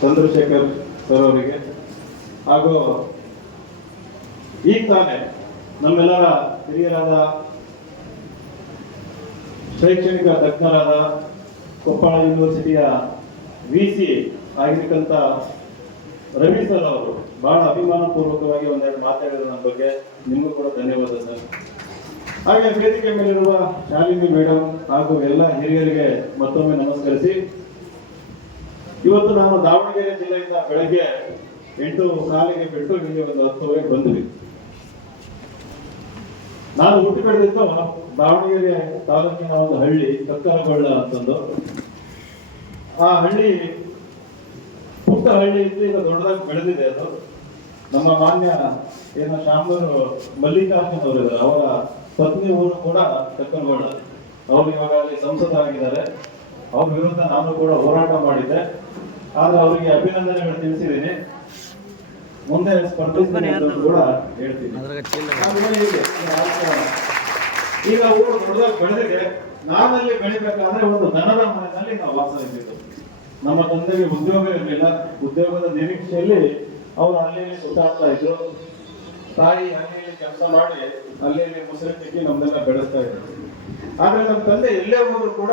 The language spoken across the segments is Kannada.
ಚಂದ್ರಶೇಖರ್ ಸರ್ ಅವರಿಗೆ ಹಾಗೂ ಈಗ ತಾನೇ ನಮ್ಮೆಲ್ಲರ ಹಿರಿಯರಾದ ಶೈಕ್ಷಣಿಕ ತಜ್ಞರಾದ ಕೊಪ್ಪಳ ಯೂನಿವರ್ಸಿಟಿಯ ವಿಸಿ ಆಗಿರ್ತಕ್ಕಂಥ ರವಿ ಸರ್ ಅವರು ಬಹಳ ಅಭಿಮಾನಪೂರ್ವಕವಾಗಿ ಒಂದೆರಡು ಮಾತಾಡಿದ್ರು ನನ್ನ ಬಗ್ಗೆ. ನಿಮಗೂ ಕೂಡ ಧನ್ಯವಾದ ಸರ್. ಹಾಗೆ ವೇದಿಕೆ ಮೇಲಿರುವ ಶಾಲಿನಿ ಮೇಡಮ್ ಹಾಗೂ ಎಲ್ಲ ಹಿರಿಯರಿಗೆ ಮತ್ತೊಮ್ಮೆ ನಮಸ್ಕರಿಸಿ, ಇವತ್ತು ನಾನು ದಾವಣಗೆರೆ ಜಿಲ್ಲೆಯಿಂದ ಬೆಳಗ್ಗೆ 8:15 ಬಿಟ್ಟು ಇಲ್ಲಿ ಒಂದು 10 ಬಂದ್ವಿ. ನಾನು ಹುಟ್ಟು ಬೆಳೆದಿದ್ದು ದಾವಣಗೆರೆ ತಾಲೂಕಿನ ಒಂದು ಹಳ್ಳಿ ಕಕ್ಕಲಗೊಳ್ಳ ಅಂತಂದು. ಆ ಹಳ್ಳಿ ಪುಟ್ಟ ಹಳ್ಳಿ ಇದ್ದು ಈಗ ದೊಡ್ಡದಾಗಿ ಬೆಳೆದಿದೆ. ಅದು ನಮ್ಮ ಮಾನ್ಯ ಶಾಮನೂರು ಮಲ್ಲಿಕಾರ್ಜುನ್ ಅವರಿದ್ದಾರೆ, ಅವರ ಪತ್ನಿ ಊರು ಕೂಡ ಕಕ್ಕಲಗೊಳ್ಳ. ಅವರು ಇವಾಗ ಅಲ್ಲಿ ಸಂಸದರಾಗಿದ್ದಾರೆ. ಅವ್ರ ವಿರುದ್ಧ ನಾನು ಕೂಡ ಹೋರಾಟ ಮಾಡಿದ್ದೆ, ಆದ್ರೆ ಅವರಿಗೆ ಅಭಿನಂದನೆಗಳು ತಿಳಿಸಿದ್ದೀನಿ. ಮುಂದೆ ಸ್ಪರ್ಧಿಸ್ತೀನಿ ಅಂತ ಕೂಡ ಹೇಳ್ತೀನಿ. ಈಗ ಊರು ದೊಡ್ಡದಾಗಿ ಬೆಳೆದಿದೆ. ನಾನಲ್ಲಿ ಬೆಳಿಬೇಕಾದ್ರೆ ಒಂದು ದನದ ಮನೆಯಲ್ಲಿ ನಾವು ವಾಸ ಇದ್ದಿದ್ದು. ನಮ್ಮ ತಂದೆಗೆ ಉದ್ಯೋಗ ಇರಲಿಲ್ಲ. ಉದ್ಯೋಗದ ನಿರೀಕ್ಷೆಯಲ್ಲಿ ಅವರು ಅಲ್ಲಿ ಸುತ್ತಾಡ್ತಾ ಇದ್ರು. ತಾಯಿ ಅಲ್ಲಿ ಕೆಲಸ ಮಾಡಿ ಅಲ್ಲಿ ಮುಸುರಿ ತಿಕ್ಕಿ ನಮ್ದೆಲ್ಲ ಬೆಳೆಸ್ತಾ ಇದ್ರು. ಆದ್ರೆ ನಮ್ಮ ತಂದೆ ಎಲ್ಲೇ ಹೋದ್ರು ಕೂಡ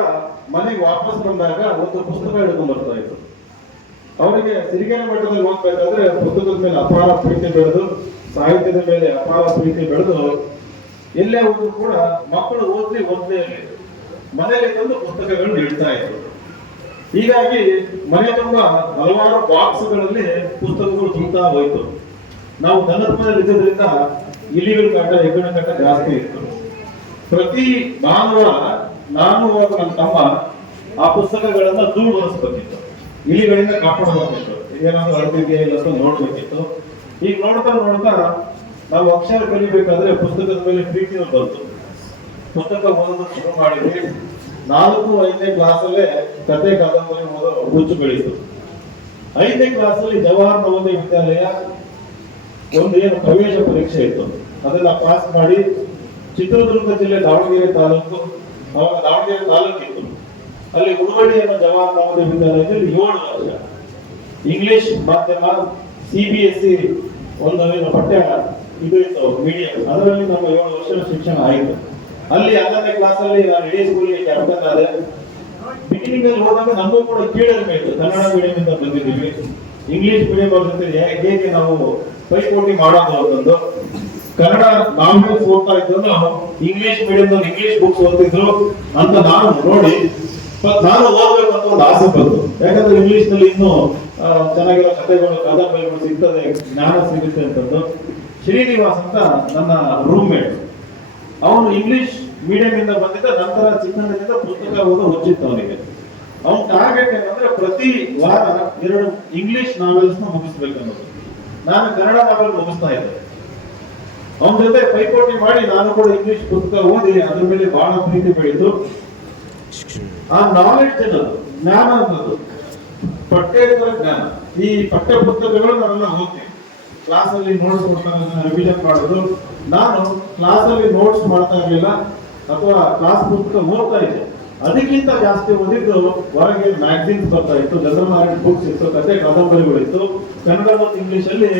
ಮನೆಗೆ ವಾಪಸ್ ಬಂದಾಗ ಒಂದು ಪುಸ್ತಕ ಹಿಡ್ಕೊಂಡು ಬರ್ತಾ ಇದ್ರು. ಅವರಿಗೆ ಸಿರಿಗೆರೆ ಮಠದಲ್ಲಿ ಹೋಗ್ಬೇಕಾದ್ರೆ ಪುಸ್ತಕದ ಮೇಲೆ ಅಪಾರ ಪ್ರೀತಿ ಬೆಳೆದು, ಸಾಹಿತ್ಯದ ಮೇಲೆ ಅಪಾರ ಪ್ರೀತಿ ಬೆಳೆದು, ಎಲ್ಲೇ ಹೋದ್ರು ಕೂಡ ಮಕ್ಕಳು ಓದ್ಲಿ ಮನೆಯಲ್ಲಿ ತಂದು ಪುಸ್ತಕಗಳನ್ನ ಇಡ್ತಾ ಇದ್ರು. ಹೀಗಾಗಿ ಮನೆ ತುಂಬಾ ಹಲವಾರು ಬಾಕ್ಸ್ಗಳಲ್ಲಿ ಪುಸ್ತಕಗಳು ತುಂಬಾ ಹೋಯ್ತು. ನಾವು ದನದ ಮನೆಯಲ್ಲಿ ಇದ್ದಿದ್ರಿಂದ ಇಲಿಗಳ ಕಾಟ, ಹೆಗ್ಗಣ ಕಾಟ ಜಾಸ್ತಿ ಇತ್ತು. ಪ್ರತಿ ಭಾನುವಾರ ನಾನು ನನ್ನ ತಮ್ಮ ಆ ಪುಸ್ತಕಗಳನ್ನ ದೂರ ಒರೆಸ್ಬೇಕಿತ್ತು, ಇಲಿಗಳಿಂದ ಕಾಪಾಡಬೇಕಿತ್ತು, ಏನಾದ್ರು ಅರ್ಧಿಗೆ ಇಲ್ಲ ಅಂತ ನೋಡ್ಬೇಕಿತ್ತು. ಈಗ ನೋಡ್ತಾ ನೋಡ್ತಾ ನಾವು ಅಕ್ಷರ ಕಲಿಬೇಕಾದ್ರೆ ಪುಸ್ತಕದ ಮೇಲೆ ಪ್ರೀತಿ ಬಂತು. ಪುಸ್ತಕ ಓದೋದು ಶುರು ಮಾಡಿದ್ವಿ. 4-5ನೇ ಕ್ಲಾಸಲ್ಲೇ ಕತೆ ಕಾದಂಬರಿ ಓದೋ ಹುಚ್ಚು ಬೆಳೀತು. 5ನೇ ಕ್ಲಾಸಲ್ಲಿ ಜವಾಹರ್ ನವೋದಯ ವಿದ್ಯಾಲಯ ಒಂದು ಏನು ಪ್ರವೇಶ ಪರೀಕ್ಷೆ ಇತ್ತು, ಅದನ್ನ ಪಾಸ್ ಮಾಡಿ ಚಿತ್ರದುರ್ಗ ಜಿಲ್ಲೆ ದಾವಣಗೆರೆ ತಾಲೂಕು, ಅವಾಗ ದಾವಣಗೆರೆ ತಾಲೂಕಿತ್ತು, ಅಲ್ಲಿ ಉಡುವಡಿ ಅನ್ನೋ ಜವಾಹರ್ ನವೋದಯ ವಿದ್ಯಾಲಯದಲ್ಲಿ 7 ವರ್ಷ ಇಂಗ್ಲಿಷ್ ಮಾಧ್ಯಮ CBSE ಒಂದು ಪಠ್ಯ ಇದು ಇತ್ತು ಮೀಡಿಯಂ, ಅದರಲ್ಲಿ ನಮ್ಮ 7 ವರ್ಷದ ಶಿಕ್ಷಣ ಆಯಿತು. ಅಲ್ಲಿ 11ನೇ ಕ್ಲಾಸಲ್ಲಿ ನಾನು ಇಡೀ ಸ್ಕೂಲ್ಗೆ ಕ್ಯಾಪ್ಟನ್ ಆದೆ. ಬಿಗಿನಿಂಗ್ ಅಲ್ಲಿ ಹೋದಾಗ ನಮಗೂ ಕೂಡ ಕೀಳರಿಮೆ ಇತ್ತು. ಕನ್ನಡ ಮೀಡಿಯಂ ಇಂದ ಬಂದಿದ್ದೀವಿ, ಇಂಗ್ಲಿಷ್ ಮೀಡಿಯಂ ಅವ್ರ ಜೊತೆ ಹೇಗೆ ನಾವು ಪೈಪೋಟಿ ಮಾಡೋದು ಅಂತಂದು. ಕನ್ನಡ ನಾವೆಲ್ಸ್ ಓದ್ತಾ ಇದ್ದು ಇಂಗ್ಲಿಷ್ ಮೀಡಿಯಂದವ್ರು ಇಂಗ್ಲಿಷ್ ಬುಕ್ಸ್ ಓದ್ತಿದ್ರು ಅಂತ ನಾನು ನೋಡಿ ನಾನು ಓದ್ಬೇಕು ಅಂತ ಒಂದು ಆಸೆ ಬಂತು. ಯಾಕಂದ್ರೆ ಇಂಗ್ಲಿಷ್ ನಲ್ಲಿ ಇನ್ನೂ ಚೆನ್ನಾಗಿರೋ ಕಥೆಗಳು, ಕಾದಂಬರಿಗಳು ಸಿಗ್ತದೆ, ಜ್ಞಾನ ಸಿಗುತ್ತೆ ಅಂತಂದು. ಶ್ರೀನಿವಾಸ್ ಅಂತ ನನ್ನ ರೂಮ್ಮೇಟ್, ಅವನು ಇಂಗ್ಲಿಷ್ ಮೀಡಿಯಂ ಇಂದ ಬಂದಿದ್ದ. ನಂತರ ಚಿಕ್ಕಂದಿನಿಂದ ಪುಸ್ತಕ ಓದೋ ಹುಚ್ಚಿತ್ತು ಅವನಿಗೆ. ಅವನ ಟಾರ್ಗೆಟ್ ಏನಂದ್ರೆ ಪ್ರತಿ ವಾರ 2 ಇಂಗ್ಲಿಷ್ ನಾವೆಲ್ಸ್ ನ ಮುಗಿಸ್ಬೇಕನ್ನೋದು. ನಾನು ಕನ್ನಡ ನಾವೆಲ್ ಮುಗಿಸ್ತಾ ಇದ್ದೆ. ಅವನ ಜೊತೆ ಪೈಪೋಟಿ ಮಾಡಿ ನಾನು ಕೂಡ ಇಂಗ್ಲಿಷ್ ಪುಸ್ತಕ ಓದಿ ಅದ್ರ ಮೇಲೆ ಬಹಳ ಪ್ರೀತಿ ಬೆಳೀತು. ಆ ನಾಲೆಡ್ಜ್ ಅನ್ನೋದು, ಜ್ಞಾನ ಅನ್ನೋದು ಪಠ್ಯೇತರ ಜ್ಞಾನ. ಈ ಪಠ್ಯ ಪುಸ್ತಕಗಳು ನಾವೆಲ್ಲ ಓದ್ತೀವಿ, ಕ್ಲಾಸ್ ಅಲ್ಲಿ ನೋಟ್ಸ್ ಕೊಡ್ತಾರೆ, ರಿವಿಷನ್ ಮಾಡೋದು. ನಾನು ಕ್ಲಾಸ್ ಅಲ್ಲಿ ನೋಟ್ಸ್ ಮಾಡ್ತಾ ಇರ್ಲಿಲ್ಲ ಅಥವಾ ಕ್ಲಾಸ್ ಪುಸ್ತಕ ಓದ್ತಾ ಇದ್ದೆ. ಅದಕ್ಕಿಂತ ಜಾಸ್ತಿ ಓದಿದ್ದು ಹೊರಗೆ ಮ್ಯಾಗಝಿನ್ಸ್ ಬರ್ತಾ ಇತ್ತು, ಜನರಲ್ ನಾಲೆಡ್ಜ್ ಬುಕ್ಸ್ ಇತ್ತು, ಕಥೆ ಕಾದಂಬರಿಗಳು ಇತ್ತು. ಕನ್ನಡ ಮತ್ತು ಇಂಗ್ಲಿಷ್ ಅಲ್ಲಿ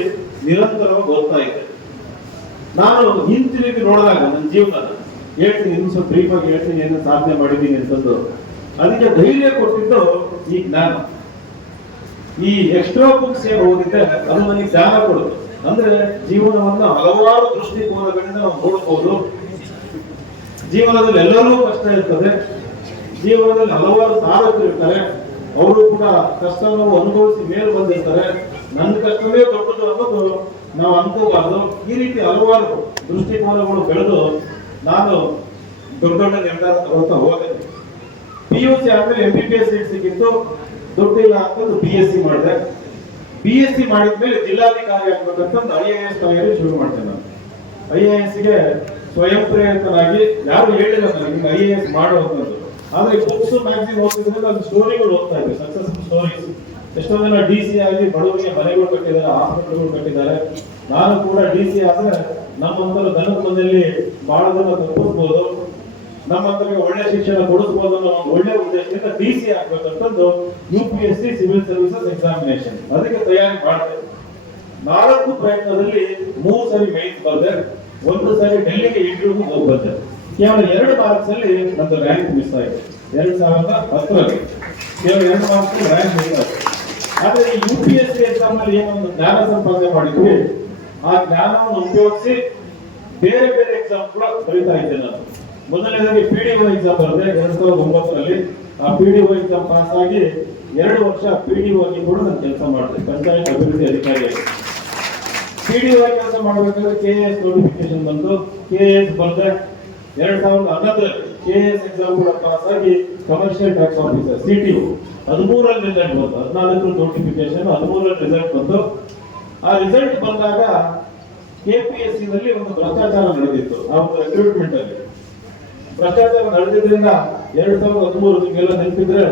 ನಿರಂತರವಾಗಿ ಓದ್ತಾ ಇದ್ದೆ. ನಾನು ಹಿಂತಿರುಗಿ ನೋಡಿದಾಗ ನನ್ನ ಜೀವನ ಹೇಳ್ತೀನಿ, ಇನ್ನು ಸ್ವಲ್ಪ ಬ್ರೀಫ್ ಆಗಿ ಹೇಳ್ತೀನಿ ಏನು ಸಾಧನೆ ಮಾಡಿದ್ದೀನಿ ಅಂತಂದು. ಅದಕ್ಕೆ ಧೈರ್ಯ ಕೊಟ್ಟಿದ್ದು ಈ ಜ್ಞಾನ. ಈ ಎಕ್ಸ್ಟ್ರಾ ಬುಕ್ಸ್ ಏನು ಓದಿದ್ದೆ ಅದು ನನಗೆ ಜ್ಞಾನ ಕೊಡುತ್ತೆ. ಅಂದ್ರೆ ಜೀವನವನ್ನು ಹಲವಾರು ದೃಷ್ಟಿಕೋನಗಳಿಂದ ನಾವು ನೋಡಬಹುದು. ಜೀವನದಲ್ಲಿ ಎಲ್ಲರೂ ಕಷ್ಟ ಇರ್ತದೆ, ಜೀವನದಲ್ಲಿ ಹಲವಾರು ಸಾಧಕರು ಇರ್ತಾರೆ, ಅವರು ಕೂಡ ಕಷ್ಟವನ್ನು ಅನುಭವಿಸಿ ಮೇಲೆ ಬಂದಿರ್ತಾರೆ. ನನ್ನ ಕಷ್ಟವೇ ದೊಡ್ಡದು ಅನ್ನೋದು ನಾವು ಅನ್ಕೋಬಾರ್ದು. ಈ ರೀತಿ ಹಲವಾರು ದೃಷ್ಟಿಕೋನಗಳು ಬೆಳೆದು ನಾನು ದೊಡ್ಡ ದೊಡ್ಡ ನಿರ್ಧಾರ ತಗೊಳ್ತಾ ಹೋದೆ. PUC ಆದ್ಮೇಲೆ MBBS ಸೀಟ್ ಸಿಕ್ಕಿತ್ತು, ದುಡ್ಡಿಲ್ಲ ಅಂತ BSc ಮಾಡಿದೆ. BSc ಮಾಡಿದ್ಮೇಲೆ ಜಿಲ್ಲಾಧಿಕಾರಿ ಆಗ್ಬೇಕಂತ IAS ತಯಾರಿ ಶುರು ಮಾಡ್ತೇನೆ. ನಾನು IAS ಗೆ ಸ್ವಯಂ ಪ್ರೇರಿತನಾಗಿ, ಯಾರು ಹೇಳಿಲ್ಲ ನನಗೆ IAS ಮಾಡೋದು. ಆದ್ರೆ ಬುಕ್ಸ್ ಮ್ಯಾಗಝಿನ್ ಓದ್ತಿದ್ರೆ ಅದು ಸ್ಟೋರಿಗಳು ಓದ್ತಾ ಇದ್ದೆ, ಸಕ್ಸಸ್ಫುಲ್ ಸ್ಟೋರೀಸ್. ಎಷ್ಟೋ ಜನ DC ಆಗಿ ಬಡವರಿಗೆ ಮನೆಗಳು ಕಟ್ಟಿದ್ದಾರೆ, ಹಾಸ್ಪಿಟಲ್ಗಳು ಕಟ್ಟಿದ್ದಾರೆ. ನಾನು ಕೂಡ DC ಆದ್ರೆ ನಮ್ಮಂತರ ದನದ ಮನೆಯಲ್ಲಿ ಬಹಳ ಜನ ತಪ್ಪಿಸ್ಬೋದು. ನಮ್ಮಂತರಿಗೆ ಒಳ್ಳೆ ಶಿಕ್ಷಣ ಕೊಡಿಸಬಹುದು ಅನ್ನೋ ಒಂದು ಒಳ್ಳೆ ಉದ್ದೇಶದಿಂದ DC ಆಗ್ಬೇಕಂತಂದು UPSC civil services examination ಅದಕ್ಕೆ ತಯಾರಿ ಮಾಡ್ತೇವೆ. 4 ಪ್ರಯತ್ನದಲ್ಲಿ 3 ಸರಿ ಮೇನ್ಸ್ ಬರ್ದೆ, 1 ಸರಿ ಡೆಲ್ಲಿಗೆ ಇಂಟರ್ವ್ಯೂ ಹೋಗಿ ಬಂದೆ. ಕೇವಲ 2 ಮಾರ್ಕ್ಸ್ ಅಲ್ಲಿ ನಂದು ರ್ಯಾಂಕ್ ಮಿಸ್ ಆಯಿತು. 2010ರಲ್ಲಿ ಕೇವಲ 2 ಮಾರ್ಕ್ಸ್ ರ್ಯಾಂಕ್ ಮಿಸ್ ಆಯಿತು. ಆದ್ರೆ ಈ UPSC ಎಕ್ಸಾಮ್ ಅಲ್ಲಿ ಏನೊಂದು ಜ್ಞಾನ ಸಂಪಾದನೆ ಮಾಡಿದ್ವಿ, ಆ ಜ್ಞಾನವನ್ನು ಉಪಯೋಗಿಸಿ ಬೇರೆ ಬೇರೆ ಎಕ್ಸಾಮ್ ಕೂಡ ಬರೀತಾ ಇದ್ದೆ ನಾನು. ಮೊದಲನೇದಾಗಿ PDO ಎಕ್ಸಾಮ್ ಬರೆದೆ 2009ರಲ್ಲಿ. ಆ PDO ಎಕ್ಸಾಮ್ ಪಾಸ್ ಆಗಿ 2 ವರ್ಷ PDO ಆಗಿ ಕೂಡ ನಾನು ಕೆಲಸ ಮಾಡಿದೆ, ಪಂಚಾಯತ್ ಅಭಿವೃದ್ಧಿ ಅಧಿಕಾರಿಯಾಗಿ. PDO ಆಗಿ ಕೆಲಸ ಮಾಡಬೇಕಾದ್ರೆ KAS ನೋಟಿಫಿಕೇಶನ್ ಬಂತು, KAS ಬರೆದೆ. 2011ರಲ್ಲಿ KAS ಎಕ್ಸಾಮ್ ಕೂಡ ಪಾಸ್ ಆಗಿ ಕಮರ್ಷಿಯಲ್ ಟ್ಯಾಕ್ಸ್ ಆಫೀಸರ್ CTO 13ರಲ್ಲಿ ರಿಸಲ್ಟ್ ಬಂತು. 14 ನೋಟಿಫಿಕೇಶನ್, 13ರಲ್ಲಿ ರಿಸಲ್ಟ್ ಬಂತು. ಆ ರಿಸಲ್ಟ್ ಬಂದಾಗ KPSC ನಲ್ಲಿ ಒಂದು ಭ್ರಷ್ಟಾಚಾರ ನಡೆದಿತ್ತು. ಆ ಒಂದು ರಿಕ್ರೂಟ್ಮೆಂಟ್ ಅಲ್ಲಿ ಭ್ರಷ್ಟಾಚಾರ ನಡೆದಿದ್ರಿಂದ 2013 ನಿಮಗೆಲ್ಲ ನೆನಪಿದ್ರೆ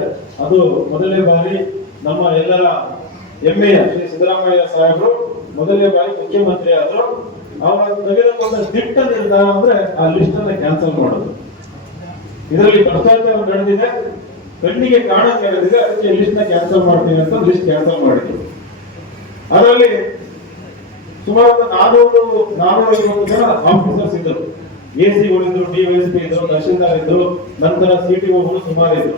ಅದು ಮೊದಲನೇ ಬಾರಿ ನಮ್ಮ ಎಲ್ಲರ ಹೆಮ್ಮೆಯ ಶ್ರೀ ಸಿದ್ದರಾಮಯ್ಯ ಸಾಹೇಬರು ಮೊದಲನೇ ಬಾರಿ ಮುಖ್ಯಮಂತ್ರಿ ಆದ್ರು. ಅವರ ತೆಗೆದುಕೊಂಡ ದಿಟ್ಟ ನಿರ್ಧಾರ ಅಂದ್ರೆ ಆ ಲಿಸ್ಟ್ ಅನ್ನ ಕ್ಯಾನ್ಸಲ್ ಮಾಡೋದು. ಇದರಲ್ಲಿ ಭ್ರಷ್ಟಾಚಾರ ನಡೆದಿದೆ, ಕಣ್ಣಿಗೆ ಕಾಣಕ್ಕೆ ನಡೆದಿದೆ, ಅದಕ್ಕೆ ಲಿಸ್ಟ್ ನ ಕ್ಯಾನ್ಸಲ್ ಮಾಡ್ತೀವಿ ಅಂತ ಲಿಸ್ಟ್ ಕ್ಯಾನ್ಸಲ್ ಮಾಡಿದ್ರು. ಅದರಲ್ಲಿ ಸುಮಾರು 450 ಜನ ಆಫೀಸರ್ಸ್ ಇದ್ದರು. ACಗಳಿದ್ರು, DYSP ಇದ್ರು, ತಹಶೀಲ್ದಾರ್ ಇದ್ರು, ನಂತರ CTOಗಳು ಸುಮಾರು ಇದ್ರು.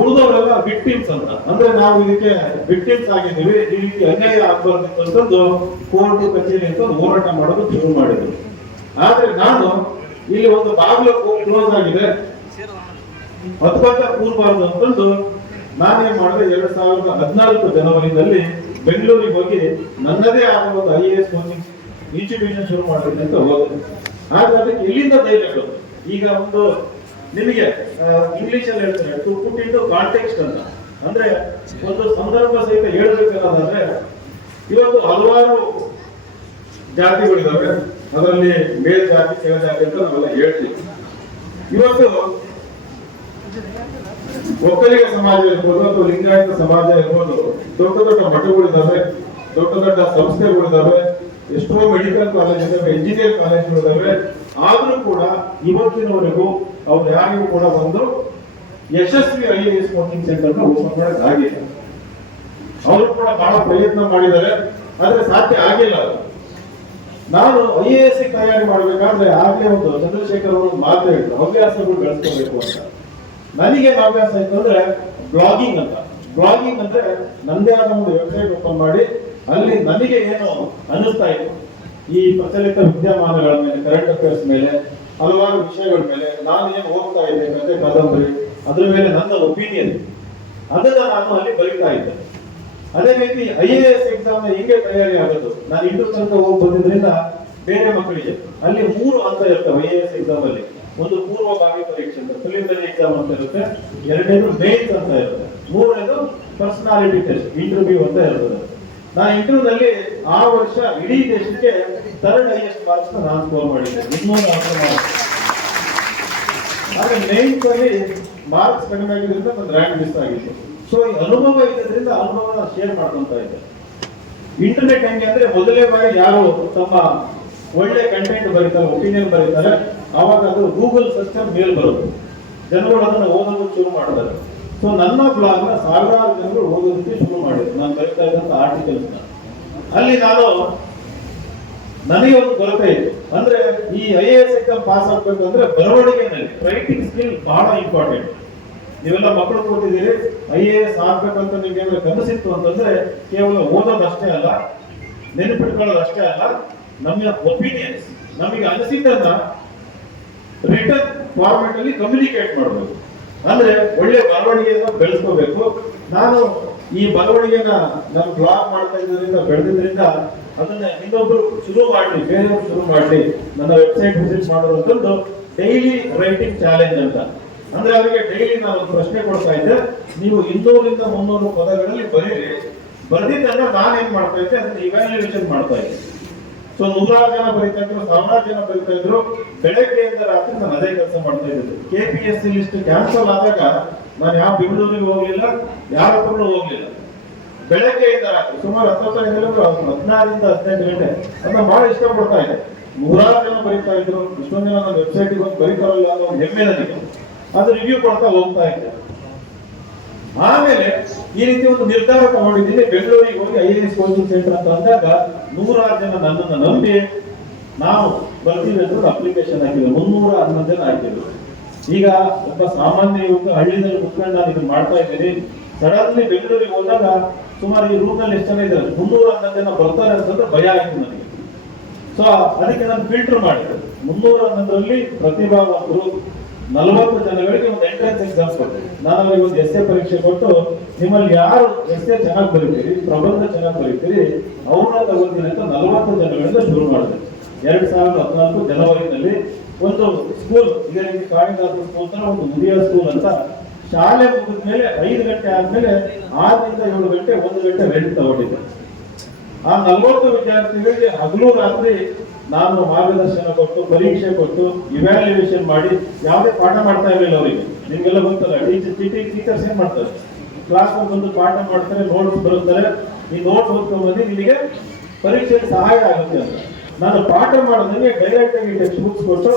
ಉಳಿದವರೆಲ್ಲ ವಿಕ್ಟಿಮ್ಸ್ ಅಂತ, ಅಂದ್ರೆ ನಾವು ಇದಕ್ಕೆ ವಿಕ್ಟಿಮ್ಸ್ ಆಗಿದ್ದೀವಿ, ಈ ರೀತಿ ಅನ್ಯಾಯ ಆಗಬಾರ್ದಿತ್ತು ಅಂತಂದು ಕೋರ್ಟ್ ಕಚೇರಿ ಅಂತ ಹೋರಾಟ ಮಾಡೋದು ಶುರು ಮಾಡಿದ್ರು. ಆದ್ರೆ ನಾನು ಇಲ್ಲಿ ಒಂದು ಬಾಗಿಲು ಕ್ಲೋಸ್ ಆಗಿದೆ, ಹತ್ತೊಂಬತ್ತ ಕೂರ್ಬಾರ್ದು ಅಂತಂದು ನಾನೇನ್ ಮಾಡಿದೆ, 2014 ಜನವರಿದಲ್ಲಿ ಬೆಂಗಳೂರಿಗೆ ಹೋಗಿ ನನ್ನದೇ ಆದ ಒಂದು IAS ಕೋಚಿಂಗ್ ಇನ್ಸ್ಟಿಟ್ಯೂಷನ್ ಶುರು ಮಾಡಬೇಕು ಅಂತ ಹೋದೆ. ಆದ್ರೆ ಅದಕ್ಕೆ ಎಲ್ಲಿಂದ ಧೈರ್ಯ ಬಂತು? ಈಗ ಒಂದು ನಿಮಗೆ ಇಂಗ್ಲಿಷ್ ಅಲ್ಲಿ ಹೇಳ್ತಾರೆ ಟು ಪುಟ್ ಇಂಟು ಕಾಂಟೆಕ್ಸ್ಟ್ ಅಂತ, ಅಂದ್ರೆ ಒಂದು ಸಂದರ್ಭ ಸಹಿತ ಹೇಳ್ಬೇಕನ್ನೋದಾದ್ರೆ ಇವತ್ತು ಹಲವಾರು ಜಾತಿಗಳಿದಾವೆ, ಅದರಲ್ಲಿ ಮೇಲ್ ಜಾತಿ ಕೆಳ ಜಾತಿ ಅಂತ ನಾವೆಲ್ಲ ಹೇಳ್ತೀವಿ. ಇವತ್ತು ಒಕ್ಕಲಿಗ ಸಮಾಜ ಇರ್ಬೋದು ಅಥವಾ ಲಿಂಗಾಯತ ಸಮಾಜ ಇರ್ಬೋದು, ದೊಡ್ಡ ದೊಡ್ಡ ಮಠಗಳಿದಾವೆ, ದೊಡ್ಡ ದೊಡ್ಡ ಸಂಸ್ಥೆಗಳಿದಾವೆ, ಎಷ್ಟೋ ಮೆಡಿಕಲ್ ಕಾಲೇಜ್ ಇದಾವೆ, ಇಂಜಿನಿಯರ್ ಕಾಲೇಜ್ಗಳಿದಾವೆ. ಆದ್ರೂ ಕೂಡ ಇವತ್ತಿನವರೆಗೂ ಅವ್ರು ಯಾರಿಗೂ ಕೂಡ ಒಂದು ಯಶಸ್ವಿ IAS ಕೋಚಿಂಗ್ ಸೆಂಟರ್ ಓಪನ್ ಮಾಡಕ್ ಆಗಿಲ್ಲ. ಅವರು ಕೂಡ ಬಹಳ ಪ್ರಯತ್ನ ಮಾಡಿದ್ದಾರೆ, ಆದ್ರೆ ಸಾಧ್ಯ ಆಗಿಲ್ಲ. ನಾನು IAS ತಯಾರಿ ಮಾಡ್ಬೇಕಾದ್ರೆ ಆಗ್ಲೇ ಒಂದು ಚಂದ್ರಶೇಖರ್ ಅವರು ಮಾತು ಹೇಳಿದ್ರು, ಹವ್ಯಾಸಗಳು ಬೆಳೆಸ್ಕೋಬೇಕು ಅಂತ. ನನಗೆ ಹವ್ಯಾಸ ಇತ್ತು ಅಂದ್ರೆ ಬ್ಲಾಗಿಂಗ್ ಅಂತ. ಬ್ಲಾಗಿಂಗ್ ಅಂದ್ರೆ ನಂದೇ ಆದ ಒಂದು ವೆಬ್ಸೈಟ್ ಓಪನ್ ಮಾಡಿ ಅಲ್ಲಿ ನನಗೆ ಏನು ಅನಿಸ್ತಾ ಇತ್ತು ಈ ಪ್ರಚಲಿತ ವಿದ್ಯಮಾನಗಳ ಮೇಲೆ, ಕರೆಂಟ್ ಅಫೇರ್ಸ್ ಮೇಲೆ, ಹಲವಾರು ವಿಷಯಗಳ ಮೇಲೆ ನಾನು ಏನು ಹೋಗ್ತಾ ಇದ್ದೆ, ಕಥೆ ಕಾದಂಬರಿ, ಅದ್ರ ಮೇಲೆ ನನ್ನ ಒಪಿನಿಯನ್, ಅದನ್ನ ನಾನು ಅಲ್ಲಿ ಬರೀತಾ ಇದ್ದೆ. ಅದೇ ರೀತಿ IAS ಎಕ್ಸಾಮ್ ಹೆಂಗೆ ತಯಾರಿ ಆಗೋದು, ನಾನು ಇಂಟು ತನಕ ಹೋಗಿ ಬಂದಿದ್ರಿಂದ ಬೇರೆ ಮಕ್ಕಳಿಗೆ ಅಲ್ಲಿ 3 ಹಂತ ಇರ್ತವೆ IAS ಎಕ್ಸಾಮ್ ಅಲ್ಲಿ. ಒಂದು ಪೂರ್ವಭಾವಿ ಪರೀಕ್ಷೆ ಅಂತ ಪ್ರಿಲಿಮಿನರಿ ಎಕ್ಸಾಮ್ ಅಂತ ಇರುತ್ತೆ, ಎರಡನೇದು ಮೇನ್ಸ್ ಅಂತ ಇರುತ್ತೆ, ಮೂರನೇದು ಪರ್ಸನಾಲಿಟಿ ಟೆಸ್ಟ್ ಇಂಟರ್ವ್ಯೂ ಅಂತ ಇರ್ತದೆ. ನಾನು ಇಂಟರ್ವ್ಯೂ ನಲ್ಲಿ ಆ ವರ್ಷ ಇಡೀ ದೇಶಕ್ಕೆ 3rd ಹೈಯೆಸ್ಟ್ ಮಾರ್ಕ್ಸ್ ನಾನು ಸ್ಕೋರ್ ಮಾಡಿದ್ದೆ, 200 ಮಾರ್ಕ್ಸ್. ಆದ್ರೆ ಮೇನ್ಸ್ ಅಲ್ಲಿ ಮಾರ್ಕ್ಸ್ ಕಡಿಮೆ ಆಗಿದ್ರಿಂದ ಒಂದು ರ್ಯಾಂಕ್ ಮಿಸ್ ಆಗಿತ್ತು. ಸೊ ಈ ಅನುಭವ ಇದ್ರಿಂದ ಅನುಭವನ ಶೇರ್ ಮಾಡ್ಕೊಂತ ಇದ್ದೆ. ಇಂಟರ್ನೆಟ್ ಹೆಂಗೆ ಅಂದ್ರೆ ಮೊದಲೇ ಬಾರಿ ಯಾರು ತಮ್ಮ ಒಳ್ಳೆ ಕಂಟೆಂಟ್ ಬರೀತಾರೆ, ಒಪಿನಿಯನ್ ಬರೀತಾರೆ, ಅವಾಗ ಅದು ಗೂಗಲ್ ಸಿಸ್ಟಮ್ ಮೇಲ್ ಬರುತ್ತೆ, ಜನಗಳು ಅದನ್ನ ಓದೋದಕ್ಕೆ ಶುರು ಮಾಡ್ತಾರೆ. ಸೊ ನನ್ನ ಬ್ಲಾಗ್ ನ ಸಾವಿರಾರು ಜನರು ಓದೋದಕ್ಕೆ ಶುರು ಮಾಡಿದ್ರು, ನಾನು ಬರೀತಾ ಇದ್ದಂತ ಆರ್ಟಿಕಲ್ಸ್ ನ. ಅಲ್ಲಿ ನನಗೆ ಒಂದು ಕೊರತೆ ಇತ್ತು, ಅಂದ್ರೆ ಈ IAS ಎಕ್ಸಾಮ್ ಪಾಸ್ ಆಗ್ಬೇಕಂದ್ರೆ ಬರವಣಿಗೆನಲ್ಲಿ ರೈಟಿಂಗ್ ಸ್ಕಿಲ್ ಬಹಳ ಇಂಪಾರ್ಟೆಂಟ್. ನೀವೆಲ್ಲ ಮಕ್ಕಳು ಕೂತಿದ್ದೀರಿ, IAS ಆಗ್ಬೇಕಂತ ನಿಮ್ಗೆ ಕನಸಿತ್ತು ಅಂತಂದ್ರೆ ಕೇವಲ ಓದೋದಷ್ಟೇ ಅಲ್ಲ, ನೆನಪಿಟ್ಕೊಳ್ಳೋದಷ್ಟೇ ಅಲ್ಲ, ನಮ್ಮ ಒಪಿನಿಯನ್ಸ್, ನಮಗೆ ಅನಿಸಿದ್ದನ್ನ ರಿಟರ್ನ್ ಫಾರ್ಮೆಟ್ ಅಲ್ಲಿ ಕಮ್ಯುನಿಕೇಟ್ ಮಾಡಬೇಕು. ಅಂದ್ರೆ ಒಳ್ಳೆ ಬರವಣಿಗೆಯನ್ನು ಬೆಳೆಸ್ಕೋಬೇಕು. ನಾನು ಈ ಬರವಣಿಗೆನ ನಾನು ಬ್ಲಾಗ್ ಮಾಡ್ತಾ ಇದ್ರಿಂದ ಬೆಳೆದಿದ್ರಿಂದ ಅದನ್ನ ಇನ್ನೊಬ್ರು ಶುರು ಮಾಡಲಿ, ಬೇರೆಯವರು ಶುರು ಮಾಡಲಿ, ನನ್ನ ವೆಬ್ಸೈಟ್ ವಿಸಿಟ್ ಮಾಡೋದಂತಂದು ಡೈಲಿ ರೈಟಿಂಗ್ ಚಾಲೆಂಜ್ ಅಂತ. ಅಂದ್ರೆ ಅವರಿಗೆ ಡೈಲಿ ನಾನು ಒಂದು ಪ್ರಶ್ನೆ ಕೊಡ್ತಾ ಇದ್ದೆ, ನೀವು 200ರಿಂದ 300 ಪದಗಳಲ್ಲಿ ಬರೀರಿ. ಬರ್ದಿದ್ದನ್ನ ನಾನೇನ್ ಮಾಡ್ತಾ ಇದ್ದೆ, ಅದನ್ನ ಇವ್ಯಾಲ್ಯೂಯೇಷನ್ ಮಾಡ್ತಾ ಇದ್ದೆ. ಸೊ 100 ಜನ ಬರೀತಾ ಇದ್ರು, 1000 ಜನ ಬರೀತಾ ಇದ್ರು. ಬೆಳಗ್ಗೆಯಿಂದ ರಾತ್ರಿ ನಾನು ಅದೇ ಕೆಲಸ ಮಾಡ್ತಾ ಇದ್ದೆ. KPSC ಲಿಸ್ಟ್ ಕ್ಯಾನ್ಸಲ್ ಆದಾಗ ನಾನು ಯಾವ ಬೆಂಗಳೂರಿಗೆ ಹೋಗ್ಲಿಲ್ಲ, ಯಾರ ಹತ್ರನೂ ಹೋಗ್ಲಿಲ್ಲ. ಬೆಳಗ್ಗೆಯಿಂದ ರಾತ್ರಿ ಸುಮಾರು 16ರಿಂದ 15 ಗಂಟೆ ಅದನ್ನ ಬಹಳ ಇಷ್ಟಪಡ್ತಾ ಇದ್ದೆ. ನೂರಾರು ಜನ ಬರೀತಾ ಇದ್ರು, ಇಷ್ಟೊಂದು ಜನ ನನ್ನ ವೆಬ್ಸೈಟ್ಗೆ ಬಂದು ಬರೀತಾರಲ್ಲ ಅನ್ನೋ ಒಂದು ಹೆಮ್ಮೆ ನನಗೆ. ಅದು ರಿವ್ಯೂ ಕೊಡ್ತಾ ಹೋಗ್ತಾ ಇದ್ದೆ. ಆಮೇಲೆ ಈ ರೀತಿ ಒಂದು ನಿರ್ಧಾರ ತಗೊಂಡಿದ್ದೀನಿ, ಬೆಂಗಳೂರಿಗೆ ಹೋಗಿ IAS ಕೋಚಿಂಗ್ ಸೆಂಟರ್ ಅಂತ ಅಂದಾಗ ನೂರಾರು ಜನ ನನ್ನನ್ನು ನಂಬಿ ನಾವು ಬರ್ತೀವಿ ಅಂತ ಅಪ್ಲಿಕೇಶನ್ ಹಾಕಿದ್ರು. 311 ಜನ ಹಾಕಿದ್ರು. ಈಗ ಒಬ್ಬ ಸಾಮಾನ್ಯ ಯುವಕ ಹಳ್ಳಿನಲ್ಲಿ ಕುತ್ಕೊಂಡು ನಾನು ಇದನ್ನ ಮಾಡ್ತಾ ಇದ್ದೀನಿ. ಸಡನ್ಲಿ ಬೆಂಗಳೂರಿಗೆ ಹೋದಾಗ ಸುಮಾರು ಈ ರೂಮ್ನಲ್ಲಿ ಎಷ್ಟು ಜನ ಇದ್ದಾರೆ, 311 ಜನ ಬರ್ತಾರೆ ಅಂತಂದ್ರೆ ಭಯ ಆಯ್ತು ನನಗೆ. ಸೊ ಅದಕ್ಕೆ ನಾನು ಫಿಲ್ಟರ್ ಮಾಡಿದೆ. 311ರಲ್ಲಿ ಪ್ರತಿಭಾವಂತರು 40 ಜನಗಳಿಗೆ ಒಂದು ಎಂಟ್ರೆನ್ಸ್ ಎಕ್ಸಾಮ್ ಕೊಟ್ಟೆ. ನಾನು ಅವರಿಗೆ ಒಂದು ಎಸ್ಸೆ ಪರೀಕ್ಷೆ ಕೊಟ್ಟು, ನಿಮ್ಮಲ್ಲಿ ಯಾರು ಎಸ್ಸೆ ಚೆನ್ನಾಗಿ ಬರೀತೀರಿ, ಪ್ರಬಂಧ ಚೆನ್ನಾಗಿ ಬರೀತೀರಿ, ಅವ್ರನ್ನ ತಗೋತೀನಿ ಅಂತ 40 ಜನಗಳಿಂದ ಶುರು ಮಾಡಿದೆ. 2014 ಜನವರಿನಲ್ಲಿ ಒಂದು ಸ್ಕೂಲ್, ಇದೇ ರೀತಿ ಕಾಳಿದಾಸ ಸ್ಕೂಲ್ ಅಂತ ಒಂದು ಮುದಿಯ ಸ್ಕೂಲ್ ಅಂತ, ಶಾಲೆ ಮುಗಿದ ಮೇಲೆ 5 ಗಂಟೆ ಆದ್ಮೇಲೆ 6ರಿಂದ 7 ಗಂಟೆ 1 ಗಂಟೆ ರೆಂಟ್ ತಗೊಂಡಿದ್ದೆ. ಆ 40 ವಿದ್ಯಾರ್ಥಿಗಳಿಗೆ ಹಗಲು ರಾತ್ರಿ ನಾನು ಮಾರ್ಗದರ್ಶನ ಕೊಟ್ಟು, ಪರೀಕ್ಷೆ ಕೊಟ್ಟು, ಇವ್ಯಾಲ್ಯೂಯೇಷನ್ ಮಾಡಿ, ಯಾವುದೇ ಪಾಠ ಮಾಡ್ತಾ ಇರಲಿಲ್ಲ ಅವರಿಗೆ. ನಿಮ್ಗೆಲ್ಲ ಗೊತ್ತಲ್ಲ, ಟೀಚರ್ಸ್ ಏನ್ ಮಾಡ್ತಾರೆ, ಕ್ಲಾಸ್ ಬಂದು ಪಾಠ ಮಾಡ್ತಾರೆ, ನೋಟ್ಸ್ ಬರುತ್ತಾರೆ, ಈ ನೋಟ್ಸ್ ಓದ್ಕೊಂಡ್ಬಂದು ನಿಮಗೆ ಪರೀಕ್ಷೆಗೆ ಸಹಾಯ ಆಗುತ್ತೆ ಅಂತ. ನಾನು ಪಾಠ ಮಾಡೋದಂಗೆ ಡೈರೆಕ್ಟ್ ಆಗಿ ಟೆಕ್ಸ್ಟ್ ಬುಕ್ಸ್ ಕೊಟ್ಟು,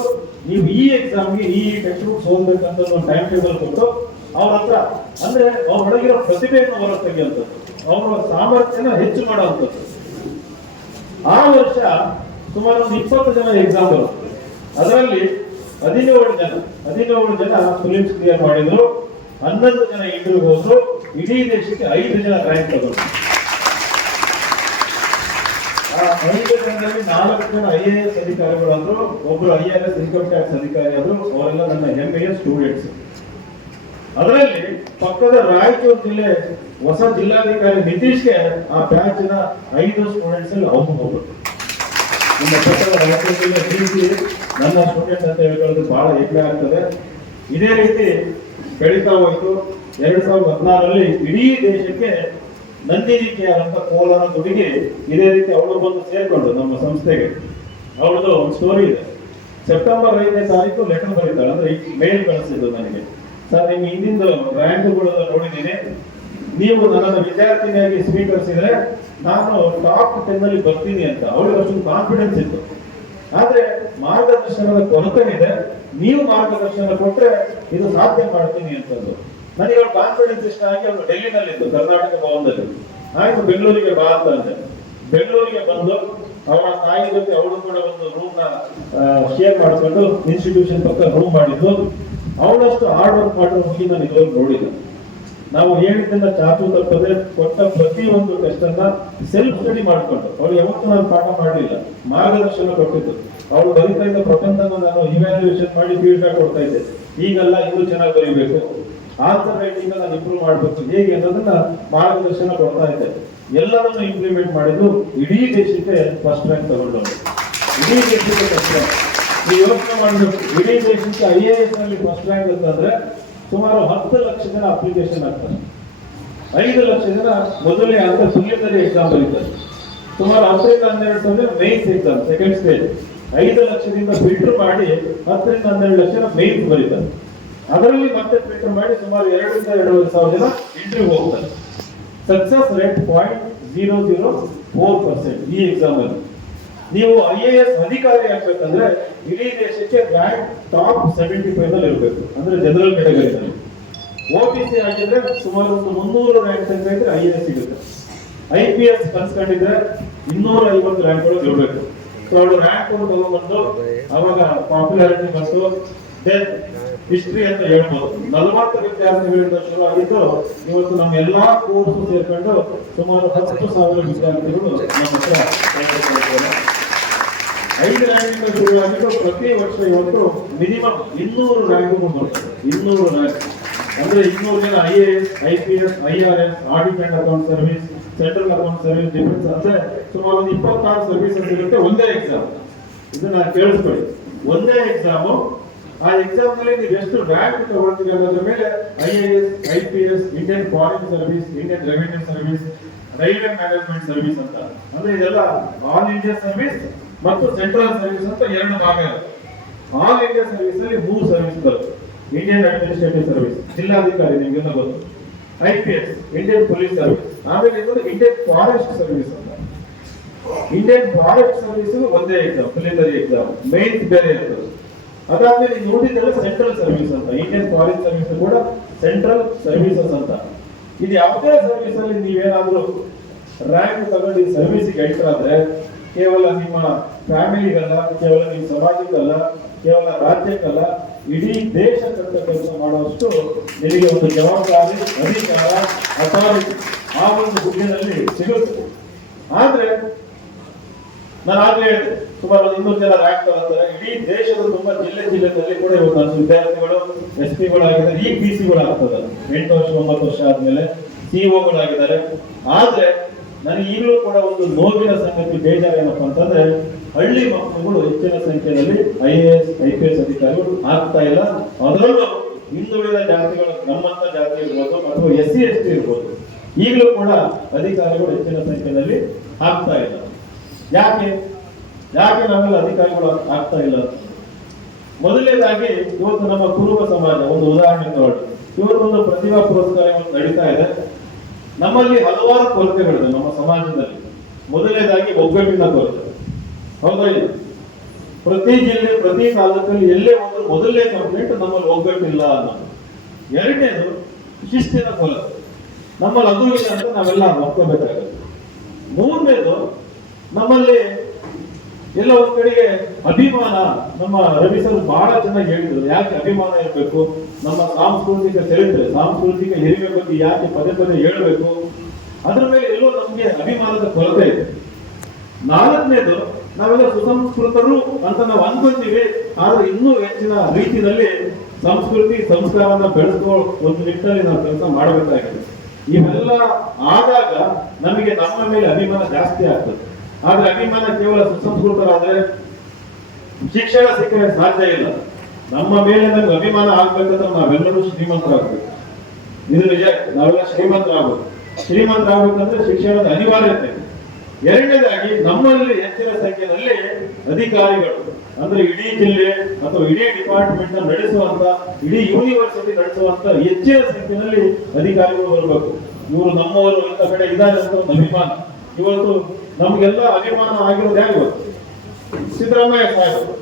ನೀವು ಈ ಎಕ್ಸಾಮ್ಗೆ ಈ ಟೆಕ್ಸ್ಟ್ ಬುಕ್ಸ್ ಓದ್ಬೇಕಂತ ಒಂದು ಟೈಮ್ ಟೇಬಲ್ ಕೊಟ್ಟು, ಅವ್ರ ಹತ್ರ ಅಂದ್ರೆ ಅವ್ರ ಒಳಗಿರೋ ಪ್ರತಿಭೆಯನ್ನು ಹೊರ ತೆಗೆಯುವಂಥದ್ದು, ಅವರ ಸಾಮರ್ಥ್ಯನ ಹೆಚ್ಚು ಮಾಡುವಂಥದ್ದು. ಆ ವರ್ಷ ಸುಮಾರು ಒಂದು 20 ಜನ ಎಕ್ಸಾಮ್ ಬರುತ್ತೆ. ಅದರಲ್ಲಿ 17 ಜನ ಪ್ರಿಲಿಮ್ಸ್ ಕ್ಲಿಯರ್ ಮಾಡಿದ್ರು, 11 ಜನ ಇಂಟರ್ವ್ಯೂ ಹೋದ್ರು, ಇಡೀ ದೇಶಕ್ಕೆ 5 ಜನ ರ್ಯಾಂಕ್ ತಗೊಂಡ್ರು. ಆ 5 ಜನರಲ್ಲಿ 4 ಜನ IAS ಅಧಿಕಾರಿಗಳಾದ್ರು, ಒಬ್ರು IRS ಇನ್ಕಮ್ ಟ್ಯಾಕ್ಸ್ ಅಧಿಕಾರಿ ಆದ್ರು. ಅವರೆಲ್ಲ ನನ್ನ ಹೆಮ್ಮೆಯ ಸ್ಟೂಡೆಂಟ್ಸ್. ಅದರಲ್ಲಿ ಪಕ್ಕದ ರಾಯಚೂರು ಜಿಲ್ಲೆ ಹೊಸ ಜಿಲ್ಲಾಧಿಕಾರಿ ನಿತೀಶ್ಗೆ ಆ ಬ್ಯಾಚ್ ನ 5 ಸ್ಟೂಡೆಂಟ್ಸ್ ಅಲ್ಲಿ ಒಬ್ಬರು. ನಮ್ಮ ಪಕ್ಕದ ರಾಯಚೂರು ಜಿಲ್ಲೆ DC ನನ್ನ ಸ್ಟೂಡೆಂಟ್ ಅಂತ ಹೇಳ್ಕೊಳ್ಳೋದು ಬಹಳ ಹೆಮ್ಮೆ ಆಗ್ತದೆ. ಇದೇ ರೀತಿ ಬೆಳೀತಾ ಹೋಯ್ತು. 2016ರಲ್ಲಿ ಇಡೀ ದೇಶಕ್ಕೆ ನಂದಿನಿ ಕೇರ್ ಅಂತ ಕೋಲಾರ ಹುಡುಗಿ ಇದೇ ರೀತಿ ಅವಳು ಬಂದು ಸೇರ್ಕೊಂಡು ನಮ್ಮ ಸಂಸ್ಥೆಗೆ. ಅವಳದು ಒಂದು ಸ್ಟೋರಿ ಇದೆ. ಸೆಪ್ಟೆಂಬರ್ 5ನೇ ತಾರೀಕು ಲೆಟರ್ ಬರೀತಾಳೆ, ಅಂದ್ರೆ ಮೇಲ್ ಕಳಿಸಿದ್ದು ನನಗೆ. ಸರ್, ನಿಮ್ಮ ಹಿಂದಿನ ರ್ಯಾಂಕ್ಗಳು ನೋಡಿದ್ದೀನಿ, ನೀವು ನನ್ನನ್ನು ವಿದ್ಯಾರ್ಥಿನಿಯಾಗಿ ಸ್ವೀಕರಿಸಿದ್ರೆ ನಾನು ಟಾಪ್ 10 ಅಲ್ಲಿ ಬರ್ತೀನಿ ಅಂತ. ಅವಳಿಗೆ ಅಷ್ಟೊಂದು ಕಾನ್ಫಿಡೆನ್ಸ್ ಇತ್ತು. ಆದ್ರೆ ಮಾರ್ಗದರ್ಶನದ ಕೊರತೆ ಇದೆ, ನೀವು ಮಾರ್ಗದರ್ಶನ ಕೊಟ್ರೆ ಇದು ಸಾಧ್ಯ ಮಾಡ್ತೀನಿ ಅಂತಂದು. ನನಗೆ ಅವಳು ಕಾನ್ಫಿಡೆನ್ಸ್ ಇಷ್ಟ ಆಗಿ ಅವಳು ಡೆಲ್ಲಿನಲ್ಲಿದ್ದು ಕರ್ನಾಟಕ ಭವನದಲ್ಲಿ. ಆಯ್ತು, ಬೆಂಗಳೂರಿಗೆ ಬಾ ಅಂತ ಅಂದೆ. ಬೆಂಗಳೂರಿಗೆ ಬಂದು ಅವಳ ತಾಯಿ ಜೊತೆ ಅವಳು ಕೂಡ ಒಂದು ರೂಮ್ ನ ಶೇರ್ ಮಾಡಿಕೊಂಡು ಇನ್ಸ್ಟಿಟ್ಯೂಷನ್ ಪಕ್ಕ ರೂಮ್ ಮಾಡಿದ್ದು. ಅವಳಷ್ಟು ಹಾರ್ಡ್ ವರ್ಕ್ ಮಾಡೋ ಹುಡುಗಿ ನಾನು ಇದುವರೆಗೂ ನೋಡಿಲ್ಲ. ನಾವು ಹೇಳಿದ್ದನ್ನ ಚಾಚು ತಪ್ಪದೆ ಕೊಟ್ಟ ಪ್ರತಿಯೊಂದು ಟೆಸ್ಟ್ ಅನ್ನ ಸೆಲ್ಫ್ ಸ್ಟಡಿ ಮಾಡಿಕೊಂಡು, ಅವಳು ಯಾವತ್ತೂ ನಾನು ಪಾಠ ಮಾಡಲಿಲ್ಲ, ಮಾರ್ಗದರ್ಶನ ಕೊಟ್ಟಿದ್ದು. ಅವಳು ಬರೀತಾ ಇದ್ದ ಪ್ರಬಂಧನ ನಾನು ಇವ್ಯಾಲ್ಯೂಯೇಷನ್ ಮಾಡಿ ಫೀಡ್ಬ್ಯಾಕ್ ಕೊಡ್ತಾ ಇದ್ದೆ. ಈಗೆಲ್ಲ ಇನ್ನೂ ಚೆನ್ನಾಗಿ ಬರೀಬೇಕು, ಆನ್ಸರ್ ರೈಟಿಂಗ್ ನಾನು ಇಂಪ್ರೂವ್ ಮಾಡಬೇಕು, ಹೇಗೆ ಅನ್ನೋದನ್ನ ಮಾರ್ಗದರ್ಶನ ಕೊಡ್ತಾ ಇದ್ದೆ. ಎಲ್ಲರನ್ನು ಇಂಪ್ಲಿಮೆಂಟ್ ಮಾಡಿದ್ದು ಇಡೀ ದೇಶಕ್ಕೆ ಫಸ್ಟ್ ರ್ಯಾಂಕ್ ತಗೊಂಡು. ಇಡೀ ದೇಶಕ್ಕೆ ಫಸ್ಟ್ ರ್ಯಾಂಕ್. ನೀವು ಯೋಚನೆ ಮಾಡಬೇಕು, ಇಡೀ ದೇಶಕ್ಕೆ IAS ನಲ್ಲಿ ಫಸ್ಟ್ ರ್ಯಾಂಕ್ ಅಂತಂದ್ರೆ ಸುಮಾರು 10 ಲಕ್ಷ ಜನ ಅಪ್ಲಿಕೇಶನ್ ಆಗ್ತಾರೆ. 5 ಲಕ್ಷ ಜನ ಮೊದಲನೇ ಹಂತ ಪ್ರಿಲಿಮಿನರಿ ಎಕ್ಸಾಮ್ ಬರೀತಾರೆ. ಸುಮಾರು 10ರಿಂದ 12 ಸಾವಿರ ಮೇನ್ಸ್ ಎಕ್ಸಾಮ್ ಸೆಕೆಂಡ್ ಸ್ಟೇಜ್. 5 ಲಕ್ಷದಿಂದ ಫಿಲ್ಟರ್ ಮಾಡಿ 10ರಿಂದ 12 ಲಕ್ಷ ಜನ ಮೇನ್ಸ್ ಬರೀತಾರೆ. ಅದರಲ್ಲಿ ಮತ್ತೆ ಫಿಲ್ಟರ್ ಮಾಡಿ ಸುಮಾರು 2ರಿಂದ 2.5 ಸಾವಿರ ಜನ ಇಂಟರ್ವ್ಯೂ ಹೋಗ್ತಾರೆ. ಸಕ್ಸಸ್ ರೇಟ್ 0.004% ಈ ಎಕ್ಸಾಮ್ ಅಲ್ಲಿ. ನೀವು IAS ಅಧಿಕಾರಿ ಆಗ್ಬೇಕಂದ್ರೆ ಇಡೀ ದೇಶಕ್ಕೆ ರ್ಯಾಂಕ್ ಟಾಪ್ 75 ನಲ್ಲಿ ಇರಬೇಕು, ಅಂದ್ರೆ ಜನರಲ್ ಕ್ಯಾಟಗರಿನಲ್ಲಿ. OBC ಆಗಿದ್ರೆ ಸುಮಾರು ಒಂದು 300 ರ್ಯಾಂಕ್ ತನಕ ಇದ್ರೆ IAS ಸಿಗುತ್ತೆ. IPS ಕನ್ಸ್ಕೊಂಡಿದ್ರೆ 250 ರ್ಯಾಂಕ್ಗಳು ಇರಬೇಕು. ಸೊ ಅವಳು ರ್ಯಾಂಕ್ ತಗೊಂಡ್ಬಂದು ಅವಾಗ ಪಾಪ್ಯುಲಾರಿಟಿ ಬಂತು. ದೆನ್ ಹಿಸ್ಟ್ರಿ ಅಂತ ಹೇಳ್ಬೋದು. 40 ವಿದ್ಯಾರ್ಥಿಗಳಿಂದ ಶುರು ಆಗಿದ್ದು ಇವತ್ತು ನಮ್ಮ ಎಲ್ಲಾ ಕೋರ್ಸ್ ಸೇರ್ಕೊಂಡು ಸುಮಾರು 10,000 ವಿದ್ಯಾರ್ಥಿಗಳು ನಮ್ಮ ಹತ್ರ 5 ರ್ಯಾಂಕಿಂದ ಶುರುವಾಗಿದ್ದು ಪ್ರತಿ ವರ್ಷ ಇವತ್ತು ಮಿನಿಮಮ್ 200 ರ್ಯಾಂಕ್ಗಳು ಬರ್ತದೆ. 200 ರ್ಯಾಂಕ್ ಅಂದ್ರೆ 200 ಜನ IAS, IPS, IRS, audit and account service, central account service, defence ಅಂದ್ರೆ ಸುಮಾರು 26 ಸರ್ವಿಸಸ್ ಇರುತ್ತೆ ಒಂದೇ ಎಕ್ಸಾಮ್. ಇದನ್ನ ಕೇಳಿಸ್ಕೊಳ್ಳಿ, ಒಂದೇ ಎಕ್ಸಾಮು. ಆ ಎಕ್ಸಾಮ್ ನಲ್ಲಿ ನೀವು ಎಷ್ಟು ರ್ಯಾಂಕ್ ತಗೊಳ್ತೀವಿ ಅನ್ನೋದ್ರ ಮೇಲೆ IAS, IPS, Indian foreign service, Indian revenue service, railway management service ಅಂತ, ಅಂದ್ರೆ ಇದೆಲ್ಲ ಆಲ್ ಇಂಡಿಯಾ ಸರ್ವಿಸ್ ಮತ್ತು ಸೆಂಟ್ರಲ್ ಸರ್ವಿಸ್ ಅಂತ 2 ಭಾಗ ಇರುತ್ತೆ. ಆಲ್ ಇಂಡಿಯಾ ಸರ್ವಿಸ್ ಅಲ್ಲಿ 3 ಸರ್ವಿಸ್ ಬರುತ್ತೆ. ಇಂಡಿಯನ್ ಅಡ್ಮಿನಿಸ್ಟ್ರೇಟಿವ್ ಸರ್ವಿಸ್, ಜಿಲ್ಲಾಧಿಕಾರಿ ನಿಮ್ಗೆಲ್ಲ ಗೊತ್ತು. IPS, Indian police service. ಆಮೇಲೆ ಇನ್ನೊಂದು ಇಂಡಿಯನ್ ಫಾರೆಸ್ಟ್ ಸರ್ವಿಸ್ ಅಂತ. ಇಂಡಿಯನ್ ಫಾರೆಸ್ಟ್ ಸರ್ವಿಸ್ ಒಂದೇ ಎಕ್ಸಾಮ್, ಪ್ರಿಲಿಮಿನರಿ ಎಕ್ಸಾಮ್, ಮೇನ್ಸ್ ಬೇರೆ ಇರ್ತದೆ. ಅದಾದ್ಮೇಲೆ ನೋಡಿದ್ದೆಲ್ಲ ಸೆಂಟ್ರಲ್ ಸರ್ವಿಸ್ ಅಂತ, ಇಂಡಿಯನ್ ಫಾರೆಸ್ಟ್ ಸರ್ವಿಸ್ ಕೂಡ ಸೆಂಟ್ರಲ್ ಸರ್ವಿಸಸ್ ಅಂತ. ಇದು ಯಾವುದೇ ಸರ್ವಿಸ್ ಅಲ್ಲಿ ನೀವೇನಾದ್ರೂ ರ್ಯಾಂಕ್ ತಗೊಂಡು ಈ ಸರ್ವಿಸ್ಗೆ ಎಂಟರ್ ಆದ್ರೆ ಕೇವಲ ನಿಮ್ಮ ಫ್ಯಾಮಿಲಿಗಲ್ಲ, ಕೇವಲ ನಿಮ್ಮ ಸಮಾಜಕ್ಕಲ್ಲ, ಕೇವಲ ರಾಜ್ಯಕ್ಕಲ್ಲ, ಇಡೀ ದೇಶ ಕಟ್ಟ ಕೆಲಸ ಮಾಡುವಷ್ಟು ನಿಮಗೆ ಒಂದು ಜವಾಬ್ದಾರಿ, ಅಧಿಕಾರ, ಅಥಾರಿಟಿ ಆ ಒಂದು ಹುದ್ದೆಯಲ್ಲಿ ಸಿಗುತ್ತೆ. ಆದ್ರೆ ನಾನು ಆಗ್ಲೇ ಹೇಳಿದೆ, ಸುಮಾರು 200 ಜನ ರ್ಯಾಂಕ್ ತಗೊಳ್ತಾರೆ. ಇಡೀ ದೇಶದ ತುಂಬಾ ಜಿಲ್ಲೆಗಳಲ್ಲಿ ಕೂಡ ಇವತ್ತು ನನ್ನ ವಿದ್ಯಾರ್ಥಿಗಳು SP-ಗಳಾಗಿದ್ದಾರೆ, ಈಗ PC-ಗಳಾಗ್ತದೆ 8 ವರ್ಷ 9 ವರ್ಷ ಆದ್ಮೇಲೆ CO-ಗಳಾಗಿದ್ದಾರೆ. ಆದ್ರೆ ನನಗೆ ಈಗಲೂ ಕೂಡ ಒಂದು ನೋವಿನ ಸಂಗತಿ, ಬೇಜಾರೇನಪ್ಪ ಅಂತಂದ್ರೆ ಹಳ್ಳಿ ಮಕ್ಕಳುಗಳು ಹೆಚ್ಚಿನ ಸಂಖ್ಯೆಯಲ್ಲಿ IAS IPS ಅಧಿಕಾರಿಗಳು ಆಗ್ತಾ ಇಲ್ಲ. ಅದರಲ್ಲೂ ಹಿಂದುಳಿದ ಜಾತಿಗಳು, ನಮ್ಮಂತ ಜಾತಿ ಇರ್ಬೋದು ಅಥವಾ SC ST ಇರ್ಬೋದು, ಈಗಲೂ ಕೂಡ ಅಧಿಕಾರಿಗಳು ಹೆಚ್ಚಿನ ಸಂಖ್ಯೆಯಲ್ಲಿ ಆಗ್ತಾ ಇಲ್ಲ. ಯಾಕೆ ನಾವೆಲ್ಲ ಅಧಿಕಾರಿಗಳು ಆಗ್ತಾ ಇಲ್ಲ? ಮೊದಲನೇದಾಗಿ ಇವತ್ತು ನಮ್ಮ ಕುರುಬ ಸಮಾಜ ಒಂದು ಉದಾಹರಣೆ ತಗೊಳ್ಳಿ. ಇವತ್ತು ಒಂದು ಪ್ರತಿಭಾ ಪುರಸ್ಕಾರ ನಡೀತಾ ಇದೆ. ನಮ್ಮಲ್ಲಿ ಹಲವಾರು ಕೊರತೆಗಳಿದೆ ನಮ್ಮ ಸಮಾಜದಲ್ಲಿ. ಮೊದಲನೇದಾಗಿ ಒಗ್ಗಟ್ಟಿನ ಕೊರತೆ, ಹೌದಾ ಇಲ್ಲ? ಪ್ರತಿ ಜಿಲ್ಲೆ, ಪ್ರತಿ ತಾಲೂಕಲ್ಲಿ ಎಲ್ಲೇ ಒಂದು ಮೊದಲನೇ ಕಂಪ್ಲೇಂಟ್ ನಮ್ಮಲ್ಲಿ ಒಗ್ಗಟ್ಟಿಲ್ಲ ಅನ್ನೋದು. ಎರಡನೇದು ಶಿಸ್ತಿನ ಕೊರತೆ, ನಮ್ಮಲ್ಲಿ ಅದು ಇಲ್ಲ ಅಂತ ನಾವೆಲ್ಲ ಒಪ್ಕೋಬೇಕಾಗುತ್ತೆ. ಮೂರನೇದು ನಮ್ಮಲ್ಲಿ ಎಲ್ಲ ಒಂದ್ ಕಡೆಗೆ ಅಭಿಮಾನ. ನಮ್ಮ ರವಿ ಸರ್ ಬಹಳ ಚೆನ್ನಾಗಿ ಹೇಳಿದ್ರು, ಯಾಕೆ ಅಭಿಮಾನ ಇರಬೇಕು, ನಮ್ಮ ಸಾಂಸ್ಕೃತಿಕ ಚರಿತ್ರೆ, ಸಾಂಸ್ಕೃತಿಕ ಹಿರಿಮೆ ಬಗ್ಗೆ ಯಾಕೆ ಪದೇ ಪದೇ ಹೇಳಬೇಕು, ಅದ್ರ ಮೇಲೆ ಎಲ್ಲೋ ನಮ್ಗೆ ಅಭಿಮಾನದ ಕೊರತೆ ಇದೆ. ನಾಲ್ಕನೇದು, ನಾವೆಲ್ಲ ಸುಸಂಸ್ಕೃತರು ಅಂತ ನಾವು ಅನ್ಕೊಂತೀವಿ, ಆದ್ರೆ ಇನ್ನೂ ಹೆಚ್ಚಿನ ರೀತಿಯಲ್ಲಿ ಸಂಸ್ಕೃತಿ ಸಂಸ್ಕಾರವನ್ನ ಬೆಳೆಸ್ಕೋ ಒಂದು ನಿಟ್ಟಿನಲ್ಲಿ ನಾವು ಕೆಲಸ ಮಾಡಬೇಕಾಗಿದೆ. ಇವೆಲ್ಲ ಆದಾಗ ನಮಗೆ ನಮ್ಮ ಮೇಲೆ ಅಭಿಮಾನ ಜಾಸ್ತಿ ಆಗ್ತದೆ. ಆದ್ರೆ ಅಭಿಮಾನ ಕೇವಲ ಸುಸಂಸ್ಕೃತರಾದ್ರೆ ಶಿಕ್ಷಣ ಸಿಕ್ಕರೆ ಸಾಧ್ಯ ಇಲ್ಲ. ನಮ್ಮ ಮೇಲೆ ನಮ್ಗೆ ಅಭಿಮಾನ ಆಗ್ಬೇಕಂದ್ರೆ ನಾವೆಲ್ಲರೂ ಶ್ರೀಮಂತರಾಗಬೇಕು. ಇದು ನಿಜ, ನಾವೆಲ್ಲ ಶ್ರೀಮಂತರಾಗಬೇಕಂದ್ರೆ ಶಿಕ್ಷಣದ ಅನಿವಾರ್ಯತೆ. ಎರಡನೇದಾಗಿ ನಮ್ಮಲ್ಲಿ ಹೆಚ್ಚಿನ ಸಂಖ್ಯೆಯಲ್ಲಿ ಅಧಿಕಾರಿಗಳು, ಅಂದ್ರೆ ಇಡೀ ಜಿಲ್ಲೆ ಅಥವಾ ಇಡೀ ಡಿಪಾರ್ಟ್ಮೆಂಟ್ ನಡೆಸುವಂತ, ಇಡೀ ಯೂನಿವರ್ಸಿಟಿ ನಡೆಸುವಂತ ಹೆಚ್ಚಿನ ಸಂಖ್ಯೆಯಲ್ಲಿ ಅಧಿಕಾರಿಗಳು ಬರಬೇಕು. ಇವರು ನಮ್ಮವರು ಇಂಥ ಕಡೆ ಇದ್ದಾರೆ ಅಂತ ಒಂದು ಅಭಿಮಾನ. ಇವತ್ತು ನಮ್ಗೆಲ್ಲ ಅಭಿಮಾನ ಆಗಿರೋದು ಯಾರು? ಸಿದ್ದರಾಮಯ್ಯ ಸಾಹೇಬರು.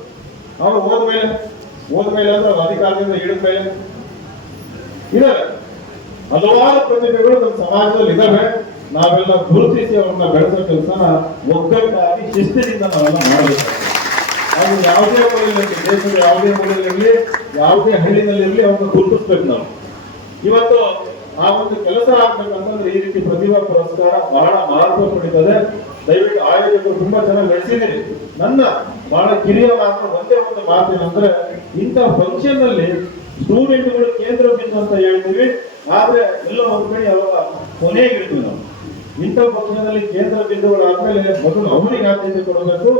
ಅವರು ಹೋದ್ಮೇಲೆ ಅಂದ್ರೆ ಅಧಿಕಾರದಿಂದ ಇಳಿದ ಮೇಲೆ ಇದಾರೆ. ಹಲವಾರು ಪ್ರತಿಭೆಗಳು ನಮ್ಮ ಸಮಾಜದಲ್ಲಿ ಇದಾವೆ. ನಾವೆಲ್ಲ ಗುರುತಿಸಿ ಅವ್ರನ್ನ ಬೆಳೆಸೋ ಕೆಲಸನ ಒಗ್ಗಟ್ಟಾಗಿ ಶಿಸ್ತಿನಿಂದ ನಾವೆಲ್ಲ ಮಾಡಬೇಕು. ಅದು ಯಾವುದೇ ಊರಿನಲ್ಲಿ, ದೇಶದ ಯಾವುದೇ ಊರಿನಲ್ಲಿ, ಯಾವುದೇ ಹಳ್ಳಿನಲ್ಲಿರಲಿ ಅವ್ರನ್ನ ಗುರುತಿಸ್ಬೇಕು ನಾವು. ಇವತ್ತು ಆ ಒಂದು ಕೆಲಸ ಆಗ್ಬೇಕಂತಂದ್ರೆ ಈ ರೀತಿ ಪ್ರತಿಭಾ ಪುರಸ್ಕಾರ ಬಹಳ ಮಹತ್ವ ಪಡೀತದೆ. ದಯವಿಟ್ಟು ಆಯೋಜಕರು ತುಂಬಾ ಚೆನ್ನಾಗಿ ನಡೆಸಿದ್ದೀರಿ. ನನ್ನ ಬಹಳ ಕಿರಿಯ ಮಾತ್ರ ಒಂದೇ ಒಂದು ಮಾತೇನಂದ್ರೆ, ಇಂಥ ಫಂಕ್ಷನ್ ನಲ್ಲಿ ಸ್ಟೂಡೆಂಟ್ಗಳು ಕೇಂದ್ರ ಬಿಂದು ಅಂತ ಹೇಳ್ತೀವಿ, ಆದ್ರೆ ಎಲ್ಲೋ ಒಂದ್ ಕಡೆ ಅವಾಗ ಕೊನೆಗೆ ಇಡ್ತೀವಿ ನಾವು. ಇಂಥ ಪಕ್ಷದಲ್ಲಿ ಕೇಂದ್ರ ಬಿಂದುಗಳಾದ್ಮೇಲೆ ಮೊದಲು ಅವರಿಗೆ ಆದ್ಯತೆ ಕೊಡಬೇಕು,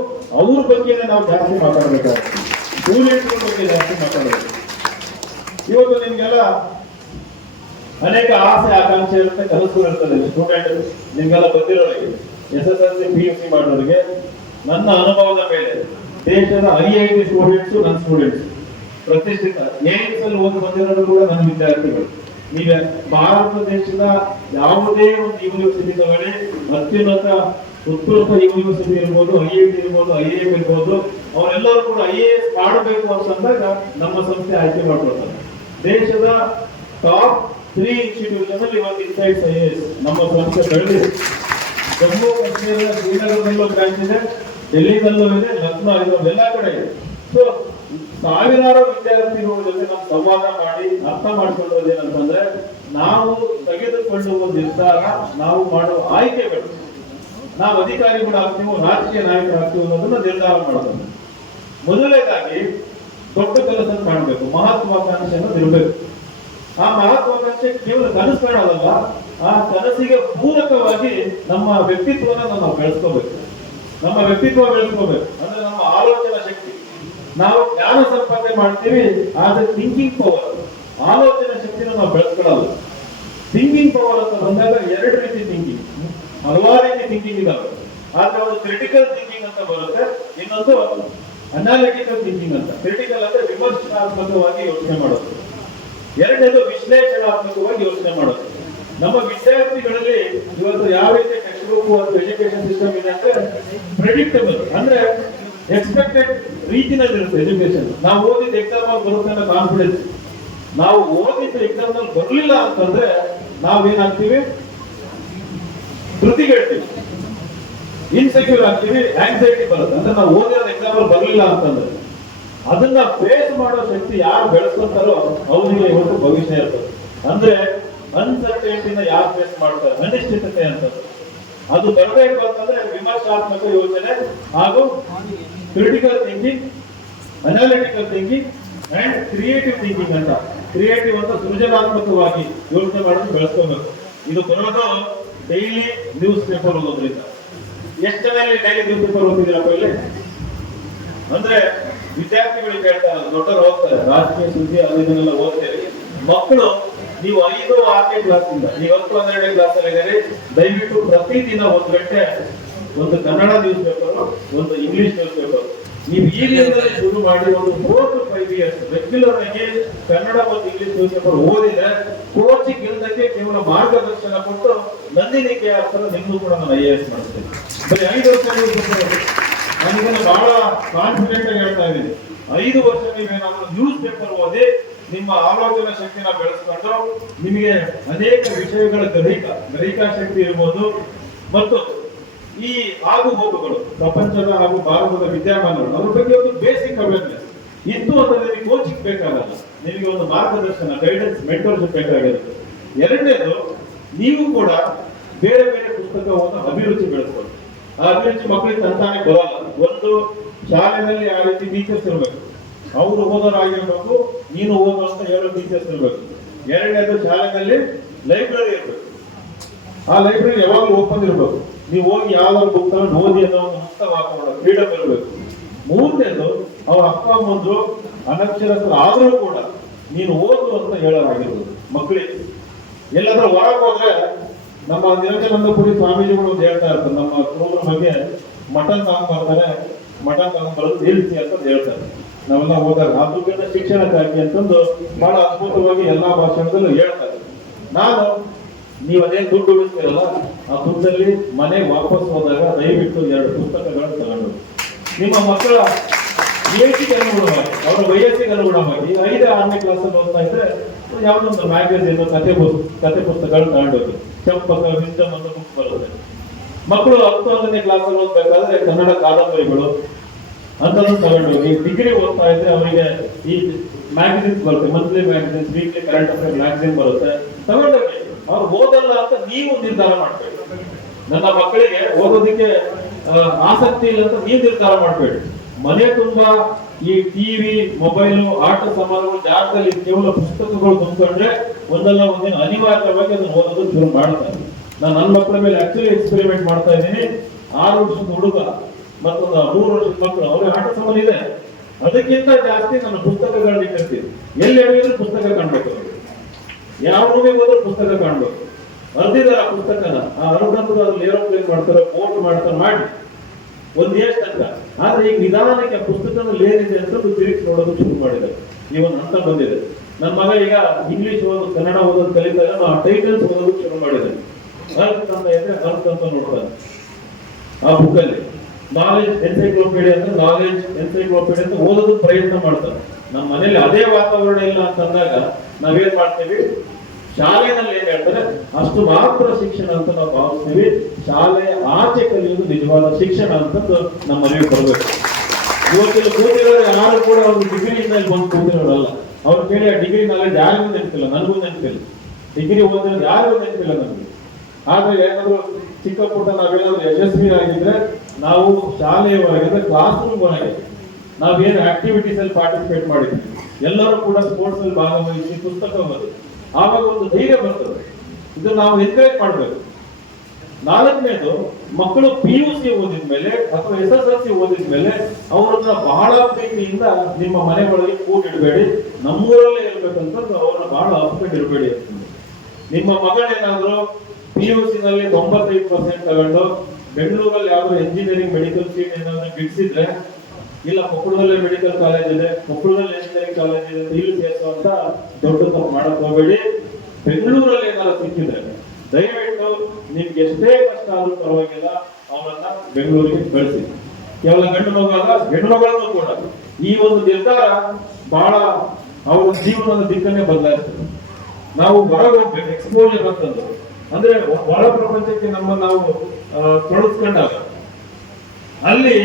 ಅವ್ರ ಬಗ್ಗೆನೇ ನಾವು ಜಾಸ್ತಿ ಮಾತಾಡ್ಬೇಕಾಗುತ್ತೆ, ಸ್ಟೂಡೆಂಟ್ಗಳ ಬಗ್ಗೆ ಜಾಸ್ತಿ ಮಾತಾಡಬೇಕು. ಇವತ್ತು ನಿಮ್ಗೆಲ್ಲ ಅನೇಕ ಆಸೆ ಆಕಾಂಕ್ಷೆ ಇರುತ್ತೆ, ಕನಸು ಇರ್ತದೆ. ಸ್ಟೂಡೆಂಟ್ ನಿಮ್ಗೆಲ್ಲ ಬಂದಿರೋರಿಗೆ, SSLC PUC ಮಾಡೋರಿಗೆ ನನ್ನ ಅನುಭವದ ಮೇಲೆ ದೇಶದ IIT ಸ್ಟೂಡೆಂಟ್ಸ್, ನನ್ನ ಸ್ಟೂಡೆಂಟ್ಸ್, ಪ್ರತಿಷ್ಠಿತ ಏಮ್ಸ್ ಅಲ್ಲಿ ಓದಿ ಬಂದಿರೋರು ಕೂಡ ನನ್ನ ವಿದ್ಯಾರ್ಥಿಗಳು. ಈಗ ಭಾರತ ದೇಶದ ಯಾವುದೇ ಒಂದು ಯೂನಿವರ್ಸಿಟಿ ತಗೊಳ್ಳಿ, ಅತ್ಯುನ್ನತ ಉತ್ಕೃಷ್ಟ ಯೂನಿವರ್ಸಿಟಿ ಇರ್ಬೋದು, IIT ಇರ್ಬೋದು, IIM ಇರ್ಬೋದು, ಅವರೆಲ್ಲರೂ ಕೂಡ IAS ಮಾಡಬೇಕು ಅಂತಂದಾಗ ನಮ್ಮ ಸಂಸ್ಥೆ ಆಯ್ಕೆ ಮಾಡ್ಕೊಳ್ತಾರೆ. ದೇಶದ ಟಾಪ್ 3 ಇನ್ಸ್ಟಿಟ್ಯೂಷನ್ ಅಲ್ಲಿ ಇವತ್ತು ಇನ್ಸೈಟ್ಸ್ IAS ನಮ್ಮ ಸಂಸ್ಥೆ ಬೆಳೆದಿದೆ. ಜಮ್ಮು ಕಾಶ್ಮೀರದ ಶ್ರೀನಗರದಲ್ಲೂ ಬ್ರಾಂಚ್ ಇದೆ, ಡೆಲ್ಲಿದಲ್ಲೂ ಇದೆ, ಲಕ್ನೋ ಇದೆ, ಎಲ್ಲ ಕಡೆ ಇದೆ. ಸೊ ಸಾವಿರಾರು ವಿದ್ಯಾರ್ಥಿಗಳ ಜೊತೆ ನಾವು ಸಂವಾದ ಮಾಡಿ ಅರ್ಥ ಮಾಡ್ಕೊಳ್ಳೋದು ಏನಂತಂದ್ರೆ, ನಾವು ತೆಗೆದುಕೊಳ್ಳುವ ನಿರ್ಧಾರ, ನಾವು ಮಾಡುವ ಆಯ್ಕೆಗಳು, ನಾವು ಅಧಿಕಾರಿಗಳು ಆಗ್ತೀವೋ ರಾಜಕೀಯ ನಾಯಕರಾಗ್ತೀವೋ ಅನ್ನೋದನ್ನ ನಿರ್ಧಾರ ಮಾಡೋದು. ಮೊದಲನೇದಾಗಿ ದೊಡ್ಡ ಕೆಲಸ ಮಾಡಬೇಕು, ಮಹತ್ವಾಕಾಂಕ್ಷೆ ಅನ್ನೋದು ಇರಬೇಕು. ಆ ಮಹತ್ವಾಕಾಂಕ್ಷೆ ಕೇವಲ ಕನಸು ಕಾಣೋದಲ್ಲ, ಆ ಕನಸಿಗೆ ಪೂರಕವಾಗಿ ನಮ್ಮ ವ್ಯಕ್ತಿತ್ವನ ನಾವು ಬೆಳೆಸ್ಕೋಬೇಕು. ನಮ್ಮ ವ್ಯಕ್ತಿತ್ವ ಬೆಳೆಸ್ಕೋಬೇಕು ಅಂದ್ರೆ ನಮ್ಮ ಆಲೋಚನಾ ಶಕ್ತಿ. ನಾವು ಜ್ಞಾನ ಸಂಪಾದನೆ ಮಾಡ್ತೀವಿ, ಆದ್ರೆ ಥಿಂಕಿಂಗ್ ಪವರ್, ಆಲೋಚನಾ ಶಕ್ತಿನ ನಾವು ಬೆಳೆಸ್ಕೊಳ್ಳಲ್ಲ. ಥಿಂಕಿಂಗ್ ಪವರ್ ಅಂತ ಬಂದಾಗ 2 ರೀತಿ ಥಿಂಕಿಂಗ್, ಹಲವಾರು ರೀತಿ ಥಿಂಕಿಂಗ್ ಇದಾವೆ. ಆದ್ರೆ ಒಂದು ಕ್ರಿಟಿಕಲ್ ಥಿಂಕಿಂಗ್ ಅಂತ ಬರುತ್ತೆ, ಇನ್ನೊಂದು ಅನಾಲಿಟಿಕಲ್ ಥಿಂಕಿಂಗ್ ಅಂತ. ಕ್ರಿಟಿಕಲ್ ಅಂದ್ರೆ ವಿಮರ್ಶನಾತ್ಮಕವಾಗಿ ಯೋಚನೆ ಮಾಡೋದು, ಎರಡನೇದು ವಿಶ್ಲೇಷಣಾತ್ಮಕವಾಗಿ ಯೋಚನೆ ಮಾಡೋದು. ನಮ್ಮ ವಿದ್ಯಾರ್ಥಿಗಳಲ್ಲಿ ಇವತ್ತು ಯಾವ ರೀತಿ ಟೆಕ್ಸ್ಟ್ ಬುಕ್ ಆಗಬೇಕು ಅಂತ ಎಜುಕೇಶನ್ ಸಿಸ್ಟಮ್ ಇದೆ ಅಂದ್ರೆ ಪ್ರೆಡಿಕ್ಟಬಲ್ ಅಂದ್ರೆ ಎಕ್ಸ್ಪೆಕ್ಟೆಡ್ ರೀತಿನಲ್ಲಿ ಇರುತ್ತೆ ಎಜುಕೇಶನ್. ನಾವು ಓದಿದ ಎಕ್ಸಾಮ್ ಅಲ್ಲಿ ಬರುತ್ತೆ ಅನ್ನೋ ಕಾನ್ಫಿಡೆನ್ಸ್. ನಾವು ಓದಿದ ಎಕ್ಸಾಮ್ ನಲ್ಲಿ ಬರಲಿಲ್ಲ ಅಂತಂದ್ರೆ ನಾವೇನಾಗ್ತೀವಿ, ಧೃತಿಗೆಡ್ತೀವಿ, ಇನ್ಸೆಕ್ಯೂರ್ ಆಗ್ತೀವಿ, ಆಂಗ್ಸೈಟಿ ಬರುತ್ತೆ. ಅಂದ್ರೆ ನಾವು ಓದಿರೋ ಎಕ್ಸಾಮ್ ಅಲ್ಲಿ ಬರಲಿಲ್ಲ ಅಂತಂದ್ರೆ ಅದನ್ನ ಫೇಸ್ ಮಾಡೋ ಶಕ್ತಿ ಯಾರು ಬೆಳೆಸ್ಕೊಂತಾರೋ ಅವರಿಗೆ ಇವತ್ತು ಭವಿಷ್ಯ ಇರ್ತದೆ. ಅಂದ್ರೆ ಅನ್ಸರ್ಟೈನಿಟಿನ ಯಾರು ಫೇಸ್ ಮಾಡ್ತಾರೆ, ಅನಿಶ್ಚಿತತೆ ಅಂತ ಅದು ಬರಬೇಕು ಅಂತಂದ್ರೆ ವಿಮರ್ಶಾತ್ಮಕ ಯೋಚನೆ ಹಾಗೂ critical thinking, analytical thinking and creative thinking ಅಂತ. ಕ್ರಿಯೇಟಿವ್ ಅಂತ ಸೃಜನಾತ್ಮಕವಾಗಿ ಯೋಚನೆ ಮಾಡೋದು ಬೆಳೆಸ್ಕೋಬೇಕು. ಇದು ಬರೋದು ಡೈಲಿ ನ್ಯೂಸ್ ಪೇಪರ್ ಓದೋದ್ರಿಂದ. ಎಷ್ಟು ಜನ ಇಲ್ಲಿ ಡೈಲಿ ನ್ಯೂಸ್ ಪೇಪರ್ ಓದಿದ್ದೀರಪ್ಪ ಇಲ್ಲಿ? ಅಂದ್ರೆ ವಿದ್ಯಾರ್ಥಿಗಳು ಕೇಳ್ತಾರೆ, ದೊಡ್ಡವರು ಓದ್ತಾರೆ, ರಾಜಕೀಯ ಸುದ್ದಿ ಅದು ಇದನ್ನೆಲ್ಲ ಓದ್ತಾರೆ. ಮಕ್ಕಳು ನೀವು 5-6ನೇ ಕ್ಲಾಸಿಂದ ನೀವು 10-12ನೇ ಕ್ಲಾಸ್ ಅಲ್ಲಿ ಇದ್ದೀರಿ, ದಯವಿಟ್ಟು ಪ್ರತಿದಿನ 1 ಗಂಟೆ ಒಂದು ಕನ್ನಡ ನ್ಯೂಸ್ ಪೇಪರ್, ಒಂದು ಇಂಗ್ಲಿಷ್ ನ್ಯೂಸ್ ಪೇಪರ್ ನೀವು ಈಗಲಿಂದಲೇ ಶುರು ಮಾಡಿ ಒಂದು 4 to 5 years ರೆಗ್ಯುಲರ್ ಆಗಿ ಕನ್ನಡ ಮತ್ತು ಇಂಗ್ಲಿಷ್ ನ್ಯೂಸ್ ಪೇಪರ್ ಓದಿದ್ರೆ ಕೋಚಿಂಗ್ ಇಲ್ಲದಕ್ಕೆ ಕೇವಲ ಮಾರ್ಗದರ್ಶನ ಕೊಟ್ಟು ನಂದಿನಿ KR ನಿಮ್ದು ಕೂಡ ನಾನು IAS ಮಾಡಿಸ್ತೇನೆ. ಬರೀ 5 ವರ್ಷ ನ್ಯೂಸ್ ಪೇಪರ್ ನಾನು ಇದನ್ನು ಬಹಳ ಕಾನ್ಫಿಡೆಂಟ್ ಆಗಿ ಹೇಳ್ತಾ ಇದ್ದೀನಿ. 5 ವರ್ಷ ನೀವೇನಾದ್ರೂ ನ್ಯೂಸ್ ಪೇಪರ್ ಓದಿ ನಿಮ್ಮ ಆಲೋಚನಾ ಶಕ್ತಿನ ಬೆಳೆಸ್ಕೊಂಡು ನಿಮಗೆ ಅನೇಕ ವಿಷಯಗಳ ಗ್ರಹಿಕಾ ಶಕ್ತಿ ಇರ್ಬೋದು ಮತ್ತು ಈ ಆಗು ಹೋಗುಗಳು ಪ್ರಪಂಚದ ಹಾಗೂ ಭಾರತದ ವಿದ್ಯಮಾನಗಳು ಅದ್ರ ಬಗ್ಗೆ ಒಂದು ಬೇಸಿಕ್ ಅವೇರ್ನೆಸ್ ಇತ್ತು ಅಂತಂದ್ರೆ ನಿಮಗೆ ಕೋಚಿಂಗ್ ಬೇಕಾಗಲ್ಲ, ನಿಮಗೆ ಒಂದು ಮಾರ್ಗದರ್ಶನ, ಗೈಡೆನ್ಸ್, ಮೆಂಟರ್ಶಿಪ್ ಬೇಕಾಗಿರುತ್ತೆ. ಎರಡನೇದು, ನೀವು ಕೂಡ ಬೇರೆ ಬೇರೆ ಪುಸ್ತಕವನ್ನು ಅಭಿರುಚಿ ಬೆಳೆಸ್ಬೋದು. ಆ ಅಭಿರುಚಿ ಮಕ್ಕಳಿಗೆ ತಂತಾನೆ ಬರಲ್ಲ. ಒಂದು ಶಾಲೆಯಲ್ಲಿ ಆ ರೀತಿ ಟೀಚರ್ಸ್ ಇರಬೇಕು, ಅವರು ಓದೋರಾಗಿರ್ಬೇಕು, ನೀನು ಓದೋ ಅಂತ ಹೇಳೋ ಟೀಚರ್ಸ್ ಇರಬೇಕು. ಎರಡನೇದು, ಶಾಲೆಯಲ್ಲಿ ಲೈಬ್ರರಿ ಇರಬೇಕು. ಆ ಲೈಬ್ರರಿ ಯಾವಾಗಲೂ ಓಪನ್ ಇರಬೇಕು. ನೀವು ಹೋಗಿ ಯಾವ್ದಾದ್ರು ಬುಕ್ ತಗೊಂಡು ಓದಿ ಅನ್ನೋ ಒಂದು ಮುಕ್ತ ವಾತಾವರಣ, ಫ್ರೀಡಮ್ ಇರಬೇಕು. ಮೂರನೇದು, ಅವ್ರ ಅಪ್ಪ ಅಮ್ಮಂದ್ರು ಅನಕ್ಷರಸ್ಥರು ಆದ್ರೂ ಕೂಡ ನೀನು ಓದು ಅಂತ ಹೇಳೋರಾಗಿರ್ಬೋದು ಮಕ್ಕಳಿಗೆ. ಎಲ್ಲಾದ್ರೂ ಹೊರಗೆ ಹೋದ್ರೆ ನಮ್ಮ ನಿರಂಜನಾನಂದಪುರಿ ಸ್ವಾಮೀಜಿಗಳು ಒಂದು ಹೇಳ್ತಾ ಇರ್ತಾರೆ, ನಮ್ಮ ಕುರುಬರ ಬಗ್ಗೆ ಮಟನ್ ತಗೊಂಡ್ಬರ್ತಾರೆ, ಮಟನ್ ತಗೊಂಡ್ಬರೋದು ನಿಲ್ಲಿಸಿ ಅಂತ ಹೇಳ್ತಾರೆ. ನಾವೆಲ್ಲ ಹೋದಾಗ ಅದು ಶಿಕ್ಷಣಕ್ಕಾಗಿ ಅಂತಂದು ಬಹಳ ಅದ್ಭುತವಾಗಿ ಎಲ್ಲಾ ಭಾಷಣದಲ್ಲೂ ಹೇಳ್ತಾರೆ. ನಾನು ನೀವು ಅದೇನು ದುಡ್ಡು ಉಳಿಸ್ತೀರಲ್ಲ, ಆ ದುಡ್ಡಲ್ಲಿ ಮನೆಗೆ ವಾಪಸ್ ಹೋದಾಗ ದಯವಿಟ್ಟು 2 ಪುಸ್ತಕಗಳನ್ನು ತಗೊಂಡು ನಿಮ್ಮ ಮಕ್ಕಳ ಏಜಿಗೆ ಅನುಗುಣವಾಗಿ, ಅವರ ವಯಸ್ಸಿಗೆ ಅನುಗುಣವಾಗಿ 5-6ನೇ ಕ್ಲಾಸಲ್ಲಿ ಓದ್ತಾ ಇದ್ರೆ ಯಾವ್ದೊಂದು ಮ್ಯಾಗಝೀನ್, ಕತೆ ಪುಸ್ತಕಗಳು ತಗೊಂಡೋಗಿ. ಚಂಪಕ, ವಿಸ್ಡಮ್ ಅಂತ ಬುಕ್ ಬರುತ್ತೆ. ಮಕ್ಕಳು 10-11ನೇ ಕ್ಲಾಸಲ್ಲಿ ಓದ್ಬೇಕಾದ್ರೆ ಕನ್ನಡ ಕಾದಂಬರಿಗಳು ಅಂತದ್ದು ತಗೊಂಡೋಗಿ. ಡಿಗ್ರಿ ಓದ್ತಾ ಇದ್ರೆ ಅವರಿಗೆ ಈ ಮ್ಯಾಗಝಿನ್ಸ್ ಬರುತ್ತೆ, monthly magazines, weekly current affair magazine ಬರುತ್ತೆ, ತಗೊಂಡೋಗಿ. ಅವ್ರು ಓದಲ್ಲ ಅಂತ ನೀವು ನಿರ್ಧಾರ ಮಾಡ್ಬೇಡಿ. ನನ್ನ ಮಕ್ಕಳಿಗೆ ಓದೋದಕ್ಕೆ ಆಸಕ್ತಿ ಇಲ್ಲ ಅಂತ ನೀವು ನಿರ್ಧಾರ ಮಾಡ್ಬೇಡಿ. ಮನೆ ತುಂಬಾ ಈ ಟಿವಿ, ಮೊಬೈಲು, ಆಟ ಸಾಮಾನುಗಳು ಜಾಗದಲ್ಲಿ ಕೇವಲ ಪುಸ್ತಕಗಳು ತುಂಬಿಕೊಂಡ್ರೆ ಒಂದಲ್ಲ ಒಂದಿನ ಅನಿವಾರ್ಯವಾಗಿ ಅದನ್ನು ಓದೋದು ಶುರು ಮಾಡ್ತಾರೆ. ನಾನು ನನ್ನ ಮಕ್ಕಳ ಮೇಲೆ ಆಕ್ಚುಲಿ ಎಕ್ಸ್ಪೆರಿಮೆಂಟ್ ಮಾಡ್ತಾ ಇದ್ದೀನಿ. 6 ವರ್ಷದ ಹುಡುಗ ಮತ್ತೊಂದು 3 ವರ್ಷದ ಮಕ್ಕಳು, ಅವ್ರಿಗೆ ಆಟ ಸಾಮಾನು ಇದೆ, ಅದಕ್ಕಿಂತ ಜಾಸ್ತಿ ನಾನು ಪುಸ್ತಕಗಳನ್ನ ಇಟ್ಟಿರ್ತೀನಿ. ಎಲ್ಲಿ ಹೇಳಿದ್ರು ಪುಸ್ತಕ ಕಾಣ್ಬೇಕು, ಯಾವ ರೂಮಿಗೆ ಹೋದ್ರೂ ಪುಸ್ತಕ ಕಾಣ್ಬೇಕು. ಅರ್ದಿದಾರ ಆ ಪುಸ್ತಕನ, ಆ ಅರ್ಧಂಬುದು ಅದ್ರಲ್ಲಿ ಏರೋಪ್ಲೇನ್ ಮಾಡ್ತಾರೆ, ಬೋಟ್ ಮಾಡ್ತಾರೆ, ಮಾಡಿ ಒಂದ್ ಏಜ್ ತನಕ. ಆದ್ರೆ ಈಗ ನಿಧಾನಕ್ಕೆ ಪುಸ್ತಕದಲ್ಲಿ ಏನಿದೆ ಅಂತ ತಿರುಗಿಸಿ ನೋಡೋದು ಶುರು ಮಾಡಿದ್ದಾರೆ. ಇವನ್ ಅಂತ ಬಂದಿದೆ. ನನ್ನ ಮಗ ಈಗ ಇಂಗ್ಲಿಷ್ ಓದೋದು, ಕನ್ನಡ ಓದೋದು ಕಲಿತಾರೆ, ಆ ಟೈಟಲ್ಸ್ ಓದೋದು ಶುರು ಮಾಡಿದ್ದಾರೆ. ಅರ್ಥ ಅಂತ ಇದ್ರೆ ಅರ್ಥ ಅಂತ ನೋಡ್ತಾರೆ ಆ ಬುಕ್ ಅಲ್ಲಿ. ನಾಲೆಜ್ ಎನ್ಸೈಕ್ಲೋಪೀಡಿಯಾ ಅಂದ್ರೆ ನಾಲೆಜ್ ಎನ್ಸೈಕ್ಲೋಪೀಡಿಯಾ ಅಂತ ಓದೋದು ಪ್ರಯತ್ನ ಮಾಡ್ತಾರೆ. ನಮ್ಮ ಮನೇಲಿ ಅದೇ ವಾತಾವರಣ ಇಲ್ಲ ಅಂತಂದಾಗ ನಾವೇನ್ ಮಾಡ್ತೀವಿ, ಶಾಲೆಯಲ್ಲಿ ಏನ್ ಹೇಳ್ತಾರೆ ಅಷ್ಟು ಮಾತ್ರ ಶಿಕ್ಷಣ ಅಂತ ನಾವು ಭಾವಿಸ್ತೀವಿ. ಶಾಲೆ ಆಚೆ ಕಲಿಯೋದು ನಿಜವಾದ ಶಿಕ್ಷಣ ಅಂತಂದು ನಮ್ಮ ಮನೆಗೆ ಬರಬೇಕು. ಇವತ್ತಿನ ಕೂತಿರೋರು ಯಾರು ಕೂಡ ಒಂದು ಡಿಗ್ರಿ ಇಂದ ಬಂದು ಕೂತಿರೋರಲ್ಲ. ಅವ್ರು ಕೇಳಿ ಆ ಡಿಗ್ರಿ ನಾಲೆಜ್ ಯಾರಿಗೂ ನೆನಪಿಲ್ಲ, ನನಗೂ ನೆನಪಿಲ್ಲ. ಡಿಗ್ರಿ ಓದಿರೋದು ಯಾರಿಗೂ ನೆನಪಿಲ್ಲ ನನಗೆ. ಆದ್ರೆ ಏನಾದ್ರು ಚಿಕ್ಕ ಪುಟ್ಟ ನಾವೇನಾದ್ರು ಯಶಸ್ವಿ ಆಗಿದ್ರೆ ನಾವು ಶಾಲೆಯ ಹೊರಗೆ, ಕ್ಲಾಸ್ ರೂಮ್ ಹೊರಗೆ ನಾವೇನು ಆಕ್ಟಿವಿಟೀಸ್ ಅಲ್ಲಿ ಪಾರ್ಟಿಸಿಪೇಟ್ ಮಾಡಿದ್ವಿ, ಎಲ್ಲರೂ ಕೂಡ ಸ್ಪೋರ್ಟ್ಸ್ ಅಲ್ಲಿ ಭಾಗವಹಿಸಿ ಪುಸ್ತಕ ಓದಿ, ಆವಾಗ ಒಂದು ಧೈರ್ಯ ಬರ್ತದೆ. ಇದು ನಾವು ಎನ್ಕರೇಜ್ ಮಾಡ್ಬೇಕು. 4ನೇದು, ಮಕ್ಕಳು PUC ಓದಿದ್ಮೇಲೆ ಅಥವಾ SSLC ಓದಿದ್ಮೇಲೆ ಅವರನ್ನ ಬಹಳ ಪ್ರೀತಿಯಿಂದ ನಿಮ್ಮ ಮನೆ ಒಳಗೆ ಕೂಡಿಡಬೇಡಿ, ನಮ್ಮೂರಲ್ಲೇ ಇರ್ಬೇಕಂತ ಅವ್ರನ್ನ ಬಹಳ ಅಪ್ಕೊಂಡಿರ್ಬೇಡಿ ಅಂತ. ನಿಮ್ಮ ಮಗಳೇನಾದ್ರು PUC ನಲ್ಲಿ 95% ತಗೊಂಡು ಬೆಂಗಳೂರಲ್ಲಿ ಯಾವ್ದು ಎಂಜಿನಿಯರಿಂಗ್ ಮೆಡಿಕಲ್ ಸೀಟ್ ಏನಾದ್ರು ಬಿಡಿಸಿದ್ರೆ, ಇಲ್ಲ ಕೊಪ್ಪಳದಲ್ಲೇ ಮೆಡಿಕಲ್ ಕಾಲೇಜ್ ಇದೆ, ಕೊಪ್ಪಳದಲ್ಲಿ ಎಂಜಿನಿಯರಿಂಗ್ ಕಾಲೇಜ್ ಇದೆ, ಇಲ್ಲಿ ಸೇರಿಸುವಂತ ದೊಡ್ಡ ತಪ್ಪು ಮಾಡಕ್ ಹೋಗಬೇಡಿ. ಬೆಂಗಳೂರಲ್ಲಿ ಏನಾದ್ರು ಸಿಕ್ಕಿದ್ರೆ ದಯವಿಟ್ಟು ನಿಮ್ಗೆ ಎಷ್ಟೇ ಕಷ್ಟ ಆದ್ರೂ ಪರವಾಗಿಲ್ಲ ಅವರನ್ನ ಬೆಂಗಳೂರಿಗೆ ಕಳಿಸಿ. ಕೇವಲ ಗಂಡು ಮಗು ಅಲ್ಲ, ಹೆಣ್ಣು ಮಗಳನ್ನು ಕೂಡ ಈ ಒಂದು ನಿರ್ಧಾರ ಬಹಳ ಅವರ ಜೀವನದ ದಿಕ್ಕನ್ನೇ ಬದಲಾಯಿಸ್ತದೆ. ನಾವು ಹೊರಗೆ ಹೋಗ್ಬೇಕು, ಎಕ್ಸ್ಪೋಜರ್ ಅಂತಂದು ಅಂದ್ರೆ ಹೊರ ಪ್ರಪಂಚಕ್ಕೆ ನಮ್ಮ ನಾವು ತೊಡಸ್ಕೊಂಡಾಗ ಅಲ್ಲಿ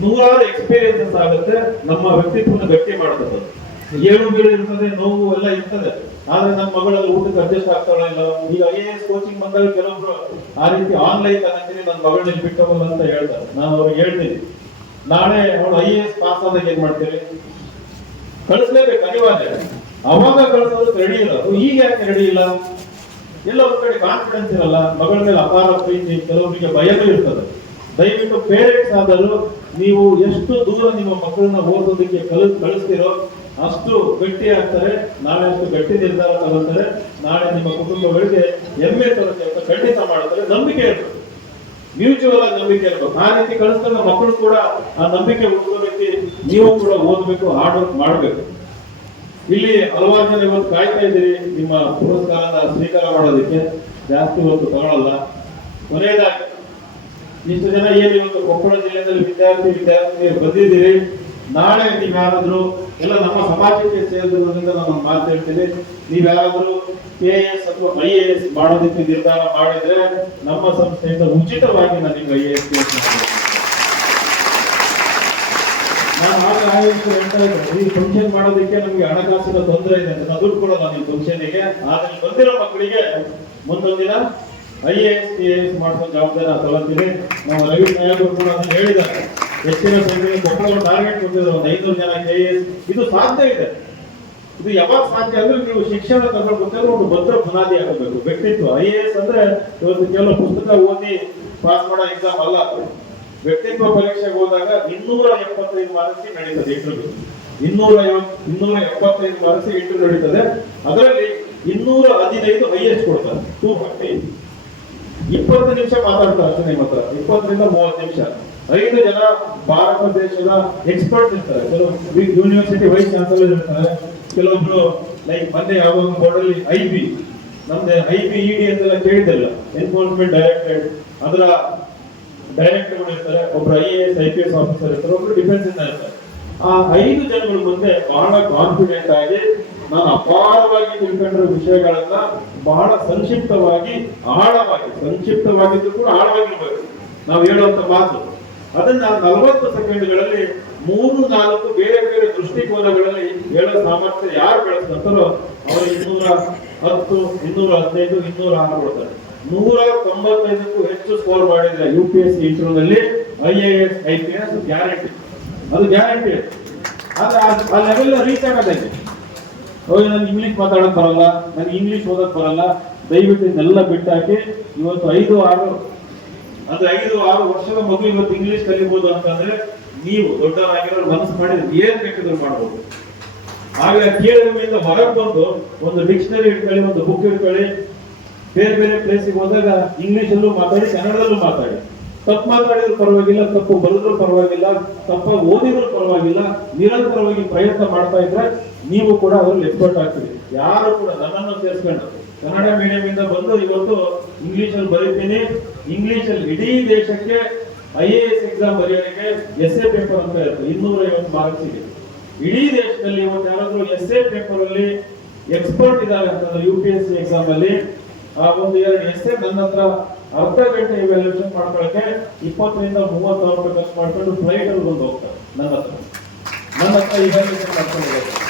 ನೂರಾರು ಎಕ್ಸ್ಪೀರಿಯನ್ಸಸ್ ಆಗುತ್ತೆ, ನಮ್ಮ ವ್ಯಕ್ತಿತ್ವನ ಗಟ್ಟಿ ಮಾಡ್ತದೆ. ಏಳು ಬೀಳು ಇರ್ತದೆ, ನೋವು ಎಲ್ಲ ಇರ್ತದೆ. ಆದ್ರೆ ನನ್ನ ಮಗಳಲ್ಲಿ ಊಟಕ್ಕೆ ಅಡ್ಜಸ್ಟ್ ಆಗ್ತಾಳ ಇಲ್ಲ. ಈಗ IAS ಕೋಚಿಂಗ್ ಬಂದಾಗ ಕೆಲವೊಬ್ರು ಆ ರೀತಿ ಆನ್ಲೈನ್ ತಗೊಂತೀನಿ, ನನ್ನ ಮಗಳನ್ನ ಬಿಟ್ಟು ಹೋಗಲ್ಲ ಅಂತ ಹೇಳ್ತಾರೆ. ನಾನು ಅವ್ರಿಗೆ ಹೇಳ್ತೀನಿ, ನಾಳೆ ಅವಳು IAS ಪಾಸ್ ಆದಾಗ ಏನ್ ಮಾಡ್ತೀರಿ? ಕಳಿಸ್ಲೇಬೇಕು ಅನಿವಾರ್ಯ. ಅವಾಗ ಕಳಿಸೋದಕ್ಕೆ ರೆಡಿ ಇಲ್ಲ. ಈಗ ಯಾಕೆ ರೆಡಿ ಇಲ್ಲ? ಎಲ್ಲ ಒಂದ್ ಕಡೆ ಕಾನ್ಫಿಡೆನ್ಸ್ ಇರಲ್ಲ, ಮಗಳ ಮೇಲೆ ಅಪಾರ ಪ್ರೀತಿ, ಕೆಲವರಿಗೆ ಭಯನೂ ಇರ್ತದೆ. ದಯವಿಟ್ಟು ಪೇರೆಂಟ್ಸ್ ಆದರೂ ನೀವು ಎಷ್ಟು ದೂರ ನಿಮ್ಮ ಮಕ್ಕಳನ್ನ ಓದೋದಕ್ಕೆ ಕಳಿಸ್ತೀರೋ ಅಷ್ಟು ಗಟ್ಟಿ ಆಗ್ತಾರೆ, ನಾಳೆ ಅಷ್ಟು ಗಟ್ಟಿ ನಿರ್ಧಾರ ತಗೊಳ್ತಾರೆ, ನಾಳೆ ನಿಮ್ಮ ಕುಟುಂಬಗಳಿಗೆ ಹೆಮ್ಮೆ ತರುತ್ತೆ ಅಂತ ಖಂಡಿತ ಮಾಡ್ತಾರೆ. ನಂಬಿಕೆ ಇರಬೇಕು, ಮ್ಯೂಚುವಲ್ ಆಗಿ ನಂಬಿಕೆ ಇರಬೇಕು. ಆ ರೀತಿ ಕಳಿಸ್ತಾರೆ ಮಕ್ಕಳು ಕೂಡ ಆ ನಂಬಿಕೆ ಹುಡುಕೋ ರೀತಿ ನೀವು ಕೂಡ ಓದ್ಬೇಕು, ಹಾರ್ಡ್ ವರ್ಕ್ ಮಾಡಬೇಕು. ಇಲ್ಲಿ ಹಲವಾರು ಜನ ಇವತ್ತು ಕಾಯ್ತಾ ಇದ್ದೀರಿ ನಿಮ್ಮ ಪುರಸ್ಕಾರದ ಸ್ವೀಕಾರ ಮಾಡೋದಕ್ಕೆ. ಜಾಸ್ತಿ ಹೊತ್ತು ತಗೊಳ್ಳಲ್ಲ. ಕೊನೆಯದಾಗಿ ಇಷ್ಟು ಜನ ಏನು ಇವತ್ತು ಕೊಪ್ಪಳ ಜಿಲ್ಲೆಯಲ್ಲಿ ವಿದ್ಯಾರ್ಥಿನಿಯರು ಬಂದಿದ್ದೀರಿ. ನಾಳೆ ನೀವ್ಯಾರಾದ್ರೂ ಎಲ್ಲ ನಮ್ಮ ಸಮಾಜಕ್ಕೆ ಸೇರಿದ್ರಿಂದ ನಾನು ಮಾತು ಹೇಳ್ತೀನಿ, ನೀವ್ಯಾರಾದ್ರೂ KS ಅಥವಾ IAS ಮಾಡೋದಕ್ಕೆ ನಿರ್ಧಾರ ಮಾಡಿದ್ರೆ ನಮ್ಮ ಸಂಸ್ಥೆಯಿಂದ ಉಚಿತವಾಗಿ ನಾನು ನಿಮ್ಗೆ IAS ನಾನು ಈ ಫಂಕ್ಷನ್ ಮಾಡೋದಕ್ಕೆ ನಮ್ಗೆ ಹಣಕಾಸಿನ ತೊಂದರೆ ಇದೆ ಅಂತ ದುಡ್ಡು ಕೊಡೋಲ್ಲ ನೀವು ಫಂಕ್ಷನ್ಗೆ. ಆದ್ರೆ ಬಂದಿರೋ ಮಕ್ಕಳಿಗೆ ಮುಂದೊಂದು ದಿನ IAS KS ಮಾಡಿಸೋ ಜವಾಬ್ದಾರಿ ತಗೊಳ್ತೀವಿ. ನಾವು ರವಿ ನಾಯಕರು ಕೂಡ ಅದನ್ನು ಹೇಳಿದ್ದಾರೆ. ಹೆಚ್ಚಿನ ಸಂಖ್ಯೆಯಲ್ಲಿ ಕೊಪ್ಪಳ ಟಾರ್ಗೆಟ್ ಕೊಟ್ಟಿದ್ರು, ಒಂದು 500 ಜನ KS. ಇದು ಸಾಧ್ಯ ಇದೆ. ಇದು ಯಾವಾಗ ಸಾಧ್ಯ ಅಂದ್ರೆ ನೀವು ಶಿಕ್ಷಣ ತಗೊಳ್ಬೇಕಾದ್ರೆ ಒಂದು ಭದ್ರ ಬುನಾದಿ ಆಗಬೇಕು. ವ್ಯಕ್ತಿತ್ವ IAS ಅಂದ್ರೆ ಇವತ್ತು ಕೇವಲ ಪುಸ್ತಕ ಓದಿ ಪಾಸ್ ಮಾಡೋ ಎಕ್ಸಾಮ್ ಅಲ್ಲ. ವ್ಯಕ್ತಿತ್ವ ಪರೀಕ್ಷೆಗೆ ಹೋದಾಗ 275 ಮಾರ್ಕ್ಸ್ ನಡೀತದೆ ಇಂಟರ್ವ್ಯೂ. 275 ಮಾರ್ಕ್ಸ್ ಇಂಟರ್ವ್ಯೂ ನಡೀತದೆ. ಅದರಲ್ಲಿ 215 ಹೈಯೆಸ್ಟ್ ಕೊಡ್ತಾರೆ. 240 20 ನಿಮಿಷ ಮಾತಾಡ್ತಾರೆ ಅಷ್ಟೇ ನಿಮ್ಮ ಹತ್ರ, 20 ರಿಂದ 30 ನಿಮಿಷ. 5 ಜನ ಭಾರತ ದೇಶದ ಎಕ್ಸ್ಪರ್ಟ್ ಇರ್ತಾರೆ. ಕೆಲವು ಯೂನಿವರ್ಸಿಟಿ ವೈಸ್ ಚಾನ್ಸಲರ್ ಇರ್ತಾರೆ, ಕೆಲವೊಬ್ರು ಲೈಕ್ ಮೊನ್ನೆ ಯಾವ ಬೋರ್ಡ್ ಅಲ್ಲಿ ನಮ್ದು IBED ಅಂತೆಲ್ಲ ಕೇಳಿದಲ್ಲ, ಎನ್ಫೋರ್ಸ್ಮೆಂಟ್ ಡೈರೆಕ್ಟರೇಟ್, ಅದರ ಡೈರೆಕ್ಟರ್ಗಳು ಇರ್ತಾರೆ. ಒಬ್ರು IAS IPS ಆಫೀಸರ್ ಇರ್ತಾರೆ, ಒಬ್ರು ಡಿಫೆನ್ಸ್ ಇಂದ ಇರ್ತಾರೆ. ಆ 5 ಜನಗಳ ಮುಂದೆ ಬಹಳ ಕಾನ್ಫಿಡೆಂಟ್ ಆಗಿ ನಾನು ಅಪಾರವಾಗಿ ತಿಳ್ಕೊಂಡಿರೋ ವಿಷಯಗಳನ್ನ ಬಹಳ ಸಂಕ್ಷಿಪ್ತವಾಗಿ ಸಂಕ್ಷಿಪ್ತವಾಗಿದ್ದು ಕೂಡ ಆಳವಾಗಿರ್ಬೇಕು ನಾವು ಹೇಳುವಂತ ಮಾತು. ಅದನ್ನ 40 ಸೆಕೆಂಡ್ಗಳಲ್ಲಿ 3-4 ಬೇರೆ ಬೇರೆ ದೃಷ್ಟಿಕೋನಗಳಲ್ಲಿ ಹೇಳೋ ಸಾಮರ್ಥ್ಯ ಯಾರು ಬೆಳೆಸ್ತಾರೋ ಅವರು 210, 215, 206 ಕೊಡ್ತಾರೆ. 195ಕ್ಕೂ ಹೆಚ್ಚು ಸ್ಕೋರ್ ಮಾಡಿದ್ರೆ UPSC ಇಂಟರ್ವ್ಯೂನಲ್ಲಿ IAS IPS ಗ್ಯಾರಂಟಿ, ಅದು ಗ್ಯಾರಂಟಿ. ಆದ್ರೆ ಆ ಲೆವೆಲ್ ರೀಚ್ ಆಗೋದಕ್ಕೆ ನನಗೆ ಇಂಗ್ಲಿಷ್ ಮಾತಾಡಕ್ ಬರಲ್ಲ, ನನಗೆ ಇಂಗ್ಲಿಷ್ ಓದಕ್ ಬರಲ್ಲ, ದಯವಿಟ್ಟು ಇದನ್ನೆಲ್ಲ ಬಿಟ್ಟಾಕಿ. ಇವತ್ತು 5-6 ವರ್ಷದ ಮಗು ಇವತ್ತು ಇಂಗ್ಲಿಷ್ ಕಲಿಬಹುದು ಅಂತಂದ್ರೆ ನೀವು ದೊಡ್ಡವರಾಗಿರೋ ಮನಸ್ಸು ಮಾಡಿದ್ರೆ ಏನ್ ಬೇಕಿದ್ರು ಮಾಡ್ಬೋದು. ಹಾಗೆ ಕೇಳಿದ್ರಿಂದ ಹೊರಗೆ ಬಂದು ಒಂದು ಡಿಕ್ಷನರಿ ಇಟ್ಕೊಳ್ಳಿ, ಒಂದು ಬುಕ್ ಇಟ್ಕೊಳ್ಳಿ, ಬೇರೆ ಬೇರೆ ಪ್ಲೇಸಿಗೆ ಹೋದಾಗ ಇಂಗ್ಲಿಷಲ್ಲೂ ಮಾತಾಡಿ, ಕನ್ನಡದಲ್ಲೂ ಮಾತಾಡಿ. ತಪ್ಪು ಮಾತಾಡಿದ್ರು ಪರವಾಗಿಲ್ಲ, ತಪ್ಪು ಬರೆದ್ರು ಪರವಾಗಿಲ್ಲ, ತಪ್ಪಾಗಿ ಓದಿದ್ರು ಪರವಾಗಿಲ್ಲ, ನಿರಂತರವಾಗಿ ಪ್ರಯತ್ನ ಮಾಡ್ತಾ ಇದ್ರೆ ನೀವು ಕೂಡ ಅದ್ರಲ್ಲಿ ಎಕ್ಸ್ಪರ್ಟ್ ಆಗ್ತೀರಿ. ಯಾರು ಕೂಡ ನನ್ನನ್ನು ಸೇರಿಸ್ಕೊಂಡು ಕನ್ನಡ ಮೀಡಿಯಂ ಇಂದ ಬಂದು ಇವತ್ತು ಇಂಗ್ಲಿಷ್ ಅಲ್ಲಿ ಬರೀತೀನಿ. ಇಂಗ್ಲಿಷ್ ಅಲ್ಲಿ ಇಡೀ ದೇಶಕ್ಕೆ IAS ಎಕ್ಸಾಮ್ ಬರೆಯೋರಿಗೆ essay ಪೇಪರ್ ಅಂತ ಇರುತ್ತೆ, 250 ಮಾರ್ಕ್ಸ್ ಇದೆ. ಇಡೀ ದೇಶದಲ್ಲಿ ಇವತ್ತು ಯಾರಾದ್ರೂ essay ಪೇಪರ್ ಅಲ್ಲಿ ಎಕ್ಸ್ಪರ್ಟ್ ಇದ್ದಾರೆ ಅಂತಂದ್ರೆ UPSC ಎಕ್ಸಾಮ್ ಅಲ್ಲಿ ಆ ಒಂದು 2 essay ನನ್ನ ಹತ್ರ ಅರ್ಧ ಗಂಟೆ ಇವ್ಯಾಲ್ಯೂಯೇಷನ್ ಮಾಡ್ಕೊಳಕ್ಕೆ 20 ರಿಂದ 30 ಸಾವಿರ ರೂಪಾಯಿ ಖರ್ಚು ಮಾಡ್ಕೊಂಡು ಫ್ಲೈಟ್ ಅಲ್ಲಿ ಬಂದು ಹೋಗ್ತಾರೆ ನನ್ನ ಹತ್ರ ಇವ್ಯಾಲ್ಯೂಯೇಷನ್ ಮಾಡ್ಕೊಂಡು ಹೋಗ್ತಾರೆ.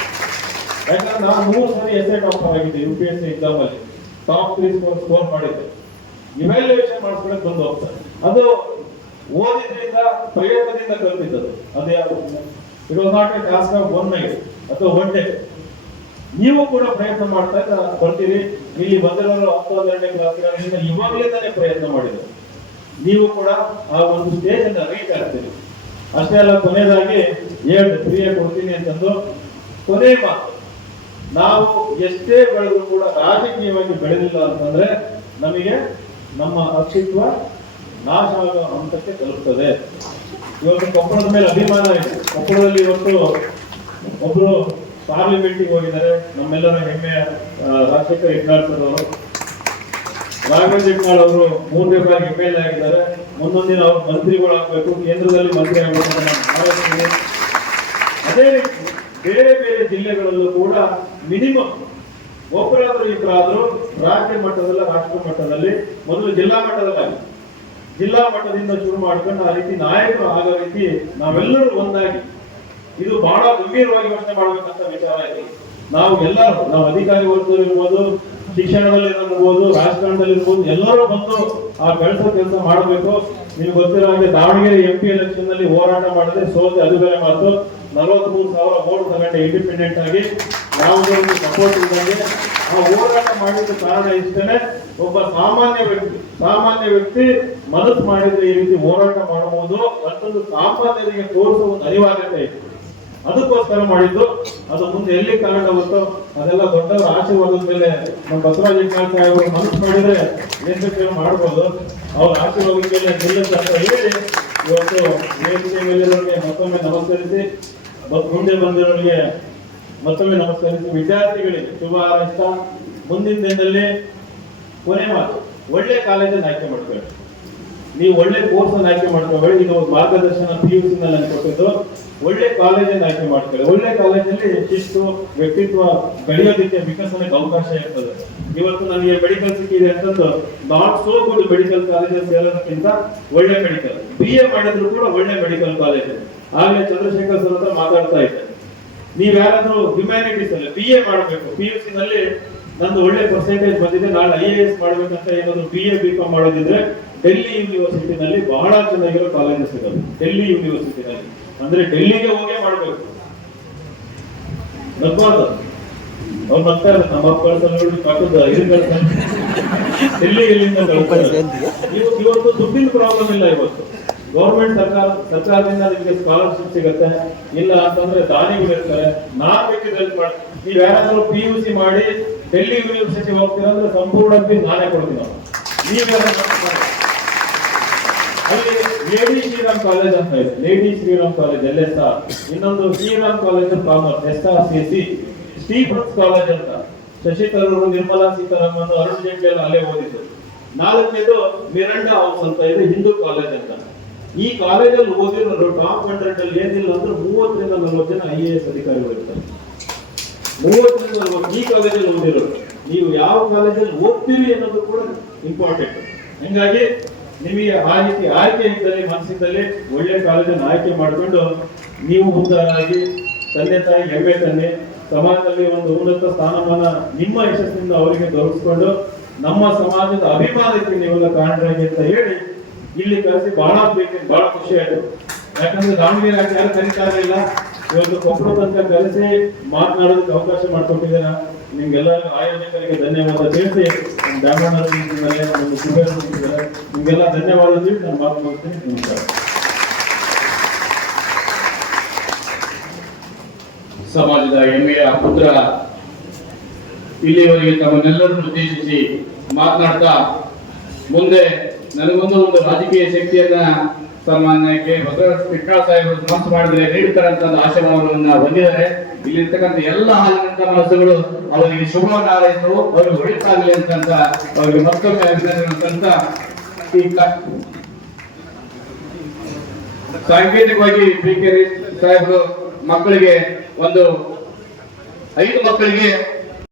ಯಾಕಂದ್ರೆ ನಾನು 3 ಸರಿ essay ಟಾಪರ್ ಆಗಿದ್ದೆ UPSC ಎಕ್ಸಾಮ್ ಅಲ್ಲಿ, ಟಾಪ್ 3 ಸ್ಕೋರ್ ಮಾಡಿದ್ದೆ. ಇವ್ಯಾಲ್ಯೂಯೇಷನ್ ಮಾಡ್ಕೊಳಕ್ ಬಂದು ಹೋಗ್ತಾರೆ. ಅದು ಓದಿದ್ರಿಂದ ಪ್ರಯತ್ನದಿಂದ ಕಲ್ತಿದ್ದದು. ಅದು it was not A task of one night ಅಥವಾ ಒನ್ ಡೇ. ನೀವು ಕೂಡ ಪ್ರಯತ್ನ ಮಾಡ್ತಾ ಬರ್ತೀರಿ. ಇಲ್ಲಿ ಬಂದಿರೋರು 10-12ನೇ ಕ್ಲಾಸ್ಗಳಿಂದ ಇವಾಗಲಿಂದಾನೇ ಪ್ರಯತ್ನ ಮಾಡಿದ್ರು. ನೀವು ಕೂಡ ಆ ಒಂದು ಸ್ಟೇಜ್ ಅನ್ನ ರೀಚ್ ಆಗ್ತೀರಿ. ಅಷ್ಟೇ ಅಲ್ಲ, ಕೊನೆಯದಾಗಿ ಫ್ರೀಯಾಗಿ ಕೊಡ್ತೀನಿ ಅಂತಂದು ಕೊನೆ ಮಾತು, ನಾವು ಎಷ್ಟೇ ಬೆಳೆದ್ರು ಕೂಡ ರಾಜಕೀಯವಾಗಿ ಬೆಳೆದಿಲ್ಲ ಅಂತಂದ್ರೆ ನಮಗೆ ನಮ್ಮ ಅಸ್ತಿತ್ವ ನಾಶ ಆಗೋ ಹಂತಕ್ಕೆ ತಲುಪ್ತದೆ. ಇವತ್ತು ಕೊಪ್ಪಳದ ಮೇಲೆ ಅಭಿಮಾನ ಇದೆ. ಕೊಪ್ಪಳದಲ್ಲಿ ಇವತ್ತು ಒಬ್ರು ಪಾರ್ಲಿಮೆಂಟಿಗೆ ಹೋಗಿದ್ದಾರೆ, ನಮ್ಮೆಲ್ಲರ ಹೆಮ್ಮೆಯ ರಾಜಶೇಖರ್ ಹೆಗ್ಗಾಡ್ಕರ್ ಅವರು. ರಾಘವೇಂದ್ರ ಹಿಟ್ನಾಳ್ ಅವರು 3ನೇ ಬಾರಿಗೆ MLA ಆಗಿದ್ದಾರೆ. ಮುಂದೊಂದಿನ ಅವರು ಮಂತ್ರಿಗಳಾಗಬೇಕು, ಕೇಂದ್ರದಲ್ಲಿ ಮಂತ್ರಿ ಆಗಬೇಕು ಅಂತ ನಾನು ಭಾವಿಸ್ತೀನಿ. ಅದೇ ರೀತಿ ಬೇರೆ ಬೇರೆ ಜಿಲ್ಲೆಗಳಲ್ಲೂ ಕೂಡ ಮಿನಿಮಮ್ ಒಬ್ಬರಾದ್ರೂ ಇಬ್ಬರಾದ್ರೂ ರಾಜ್ಯ ಮಟ್ಟದಲ್ಲ ರಾಷ್ಟ್ರ ಮಟ್ಟದಲ್ಲಿ, ಮೊದಲು ಜಿಲ್ಲಾ ಮಟ್ಟದಲ್ಲಿ ಜಿಲ್ಲಾ ಮಟ್ಟದಿಂದ ಶುರು ಮಾಡ್ಕೊಂಡು ಆ ರೀತಿ ನಾಯಕರು ಆಗೋ ರೀತಿ ನಾವೆಲ್ಲರೂ ಒಂದಾಗಿ, ಇದು ಬಹಳ ಗಂಭೀರವಾಗಿ ಯೋಚನೆ ಮಾಡ್ಬೇಕಂತ ವಿಚಾರ ಇದೆ. ನಾವು ಅಧಿಕಾರಿ ವರ್ಗದಲ್ಲಿರ್ಬೋದು, ಶಿಕ್ಷಣದಲ್ಲಿ ಇರ್ಬೋದು, ರಾಜಕಾರಣದಲ್ಲಿರ್ಬೋದು, ಎಲ್ಲರೂ ಬಂದು ಆ ಕೆಲಸ ಮಾಡಬೇಕು. ನೀವು ಗೊತ್ತಿರೋ ಹಾಗೆ ದಾವಣಗೆರೆ MP ಎಲೆಕ್ಷನ್ ನಲ್ಲಿ ಹೋರಾಟ ಮಾಡಿದ್ರೆ ಸೋತೆ, ಅದು ಬೇರೆ ಮಾತು. 43,000 ವೋಟ್ ತಗೊಂಡೆ ಇಂಡಿಪೆಂಡೆಂಟ್ ಆಗಿ, ಯಾವುದೇ ಒಂದು ಸಪೋರ್ಟ್ ಇದ್ದಂಗೆ ಆ ಹೋರಾಟ ಮಾಡಿದ ಕಾರಣ ಇಷ್ಟೇ. ಒಬ್ಬ ಸಾಮಾನ್ಯ ವ್ಯಕ್ತಿ ಮನಸ್ಸು ಮಾಡಿದ್ರೆ ಈ ರೀತಿ ಹೋರಾಟ ಮಾಡಬಹುದು ಮತ್ತೊಂದು ಸಾಮಾನ್ಯರಿಗೆ ತೋರಿಸುವ ಒಂದು ಅನಿವಾರ್ಯತೆ ಇತ್ತು. ಅದಕ್ಕೋಸ್ಕರ ಮಾಡಿದ್ದು. ಅದು ಮುಂದೆ ಎಲ್ಲಿ ಕಾರಣ ಗೊತ್ತೋ ಅದೆಲ್ಲ ದೊಡ್ಡವರ ಆಶೀರ್ವಾದದ ಮೇಲೆ ನಮ್ಮ ಬಸವರಾಜ ಹಿಟ್ನಾಳ್ ಸಾಹೇಬರು ಮನಸ್ಸು ಮಾಡಿದ್ರೆ ಏನ್ ಮಾಡ್ಬೋದು. ಅವ್ರ ಆಶೀರ್ವಾದದ ಮೇಲೆ ನಿಲ್ಲುತ್ತೆ ಅಂತ ಹೇಳಿ ಇವತ್ತು ವೇದಿಕೆ ಮೇಲಿರೋರಿಗೆ ಮತ್ತೊಮ್ಮೆ ನಮಸ್ಕರಿಸಿ, ಮುಂದೆ ಬಂದಿರೋರಿಗೆ ಮತ್ತೊಮ್ಮೆ ನಮಸ್ಕರಿಸಿ, ವಿದ್ಯಾರ್ಥಿಗಳಿಗೆ ಶುಭ ಹಾರೈಸ್ತಾ ಮುಂದಿನ ದಿನದಲ್ಲಿ ಕೊನೆ ಮಾತು, ಒಳ್ಳೆ ಕಾಲೇಜನ್ನು ಆಯ್ಕೆ ಮಾಡ್ಕೊಳ್ಳಿ. ನೀವು ಒಳ್ಳೆ ಕೋರ್ಸ್ ಅನ್ನು ಆಯ್ಕೆ ಮಾಡ್ಕೊಳ್ಳಿ. ಇದು ಮಾರ್ಗದರ್ಶನ PUC ನಲ್ಲಿ ಕೊಟ್ಟಿದ್ದು. ಒಳ್ಳೆ ಕಾಲೇಜನ್ನು ಆಯ್ಕೆ ಮಾಡ್ಕೊಳ್ಳಿ. ಒಳ್ಳೆ ಕಾಲೇಜಲ್ಲಿ ಶಿಸ್ತು, ವ್ಯಕ್ತಿತ್ವ ಬೆಳೆಯೋದಕ್ಕೆ, ವಿಕಸನಕ್ಕೆ ಅವಕಾಶ ಇರ್ತದೆ. ಇವತ್ತು ನನಗೆ ಮೆಡಿಕಲ್ ಸಿಕ್ಕಿದೆ ಅಂತಂದು not so good medical college ಸೇರೋದಕ್ಕಿಂತ ಒಳ್ಳೆ ಮೆಡಿಕಲ್ BA ಮಾಡಿದ್ರು ಕೂಡ ಒಳ್ಳೆ ಮೆಡಿಕಲ್ ಕಾಲೇಜ್. ಆಗಲೇ ಚಂದ್ರಶೇಖರ್ ಸರ್ ಹತ್ರ ಮಾತಾಡ್ತಾ ಇದ್ದೆ, ನೀವ್ ಯಾರಾದ್ರೂ ಹ್ಯುಮ್ಯಾನಿಟೀಸ್ ಅಲ್ಲಿ BA ಮಾಡಬೇಕು, PUC ನಲ್ಲಿ ನಂದು ಒಳ್ಳೆ ಪರ್ಸೆಂಟೇಜ್ ಬಂದಿದೆ, ನಾಳೆ IAS ಮಾಡ್ಬೇಕಂತ ಏನಾದ್ರು BA BCom ಮಾಡೋದಿದ್ರೆ ಡೆಲ್ಲಿ ಯೂನಿವರ್ಸಿಟಿನಲ್ಲಿ ಬಹಳ ಚೆನ್ನಾಗಿರೋ ಕಾಲೇಜಸ್ ಇದಾವೆ. ಡೆಲ್ಲಿ ಯೂನಿವರ್ಸಿಟಿನಲ್ಲಿ ಅಂದ್ರೆ ಡೆಲ್ಲಿಗೆ ಹೋಗೇ ಮಾಡ್ಬೇಕು. ನಗ್ಬಾರ್ದು, ಅವ್ರು ನಗ್ತಾರೆ, ನಮ್ಮ ಕಳ್ಸಲ್ಲಿ ಪಕ್ಕದ ಡೆಲ್ಲಿ ಎಲ್ಲಿಂದ ಇವತ್ತು ದುಡ್ಡಿನ ಪ್ರಾಬ್ಲಮ್ ಇಲ್ಲ. ಇವತ್ತು ಗೌರ್ಮೆಂಟ್ ಸರ್ಕಾರದಿಂದ ನಿಮಗೆ ಸ್ಕಾಲರ್ಶಿಪ್ ಸಿಗುತ್ತೆ. ಇಲ್ಲ ಅಂತಂದ್ರೆ ದಾನಿಗಳು ಇರ್ತಾರೆ. ನಾನ್ ಬೇಕಿದ್ರೆ ಹೆಲ್ಪ್ ಮಾಡಿ. ನೀವ್ ಯಾರಾದ್ರೂ PUC ಮಾಡಿ ಡೆಲ್ಲಿ ಯೂನಿವರ್ಸಿಟಿ ಹೋಗ್ತೀರಾ ಅಂದ್ರೆ ಸಂಪೂರ್ಣ ಫೀಸ್ ನಾನೇ ಕೊಡ್ತೀನಿ. ಅಲ್ಲಿ ಲೇಡಿ ಶ್ರೀರಾಮ್ ಕಾಲೇಜ್ ಅಂತ ಇದೆ, ಲೇಡಿ ಶ್ರೀರಾಮ್ ಕಾಲೇಜ್ LSR. ಇನ್ನೊಂದು Shriram college of commerce SRCC, Stephen's college ಅಂತ ಶಶಿ ತರೂರು, ನಿರ್ಮಲಾ ಸೀತಾರಾಮನ್, ಅರುಣ್ ಜೇಟ್ಲಿ ಎಲ್ಲ ಅಲ್ಲೇ ಓದಿದ್ರು. 4ನೇದು ಮಿರಂಡಾ ಹೌಸ್ ಅಂತ ಇದೆ, ಹಿಂದೂ ಕಾಲೇಜ್ ಅಂತ. ಈ ಕಾಲೇಜಲ್ಲಿ ಓದಿರೋರು ಟಾಪ್ 100 ಅಲ್ಲಿ ಏನಿಲ್ಲ ಅಂದ್ರೆ 30 ರಿಂದ 40 ಜನ IAS ಅಧಿಕಾರಿಗಳು ಇರ್ತಾರೆ. 30 ರಿಂದ 40 ಈ ಕಾಲೇಜಲ್ಲಿ ಓದಿರೋರು. ನೀವು ಯಾವ ಕಾಲೇಜಲ್ಲಿ ಓದ್ತೀರಿ ಅನ್ನೋದು ಕೂಡ ಇಂಪಾರ್ಟೆಂಟ್. ಹೀಗಾಗಿ ನಿಮಗೆ ಆ ರೀತಿ ಆಯ್ಕೆ ಇದ್ದಲ್ಲಿ, ಮನಸ್ಸಿದ್ದಲ್ಲಿ ಒಳ್ಳೆ ಕಾಲೇಜನ್ನು ಆಯ್ಕೆ ಮಾಡಿಕೊಂಡು ನೀವು ಉದ್ದಾರಾಗಿ ತಂದೆ ತಾಯಿ ಹೆಮ್ಮೆ ತನ್ನಿ, ಸಮಾಜದಲ್ಲಿ ಒಂದು ಉನ್ನತ ಸ್ಥಾನಮಾನ ನಿಮ್ಮ ಯಶಸ್ಸಿನಿಂದ ಅವರಿಗೆ ದೊರಕಿಸಿಕೊಂಡು ನಮ್ಮ ಸಮಾಜದ ಅಭಿಮಾನಕ್ಕೆ ನೀವೆಲ್ಲ ಕಾರಣರಾಗಿ ಅಂತ ಹೇಳಿ ಇಲ್ಲಿ ಕರೆಸಿ ಬಹಳ ಖುಷಿ ಆಯ್ತು. ಯಾಕಂದ್ರೆ ದಾವಣಗೆರೆ ಯಾರು ಕರೀತಾ ಇರಲಿಲ್ಲ, ಇವತ್ತು ಕೊಪ್ಪಳ ತನಕ ಕರೆಸಿ ಮಾತನಾಡೋದಕ್ಕೆ ಅವಕಾಶ ಮಾಡಿಕೊಟ್ಟಿದ್ದೀರಾ. ನಿಮ್ಗೆಲ್ಲ ಆಯೋಜಕರಿಗೆ ಧನ್ಯವಾದ ತಿಳಿಸಿ, ನಿಮ್ಗೆಲ್ಲ ಧನ್ಯವಾದ ತಿಳಿಸಿ ನಾನು ಮಾತು ಮುಗಿಸ್ತೀನಿ. ನಮಸ್ಕಾರ. ಸಮಾಜದ ಹೆಮ್ಮೆಯ ಪುತ್ರ ಇಲ್ಲಿವರೆಗೆ ತಮ್ಮನ್ನೆಲ್ಲರನ್ನು ಉದ್ದೇಶಿಸಿ ಮಾತನಾಡ್ತಾ, ಮುಂದೆ ನನಗೊಂದು ರಾಜಕೀಯ ಶಕ್ತಿಯನ್ನ ಸಾಮಾನ್ಯಕ್ಕೆ ಬಸವರಾಜ ಹಿಟ್ನಾಳ್ ಸಾಹೇಬರು ಮನಸ್ಸು ಮಾಡಿದ್ರೆ ನೀಡುತ್ತಾರಂತ ಆಶಯವನ್ನು ಹೊಂದಿದ್ದಾರೆ. ಇಲ್ಲಿರ್ತಕ್ಕಂಥ ಎಲ್ಲ ಹಾಲಿನಂತ ಮನಸ್ಸುಗಳು ಅವರಿಗೆ ಶುಭವನ್ನು ಹಾರೈಸು, ಅವರಿಗೆ ಒಳಿತಾಗಲಿ ಅಂತ ಅವರಿಗೆ ಮತ್ತೊಮ್ಮೆ ಅಭಿನಂದನೆ ಅಂತ ಈ ಸಾಂಕೇತಿಕವಾಗಿ PK ಸಾಹೇಬರು ಮಕ್ಕಳಿಗೆ 5 ಮಕ್ಕಳಿಗೆ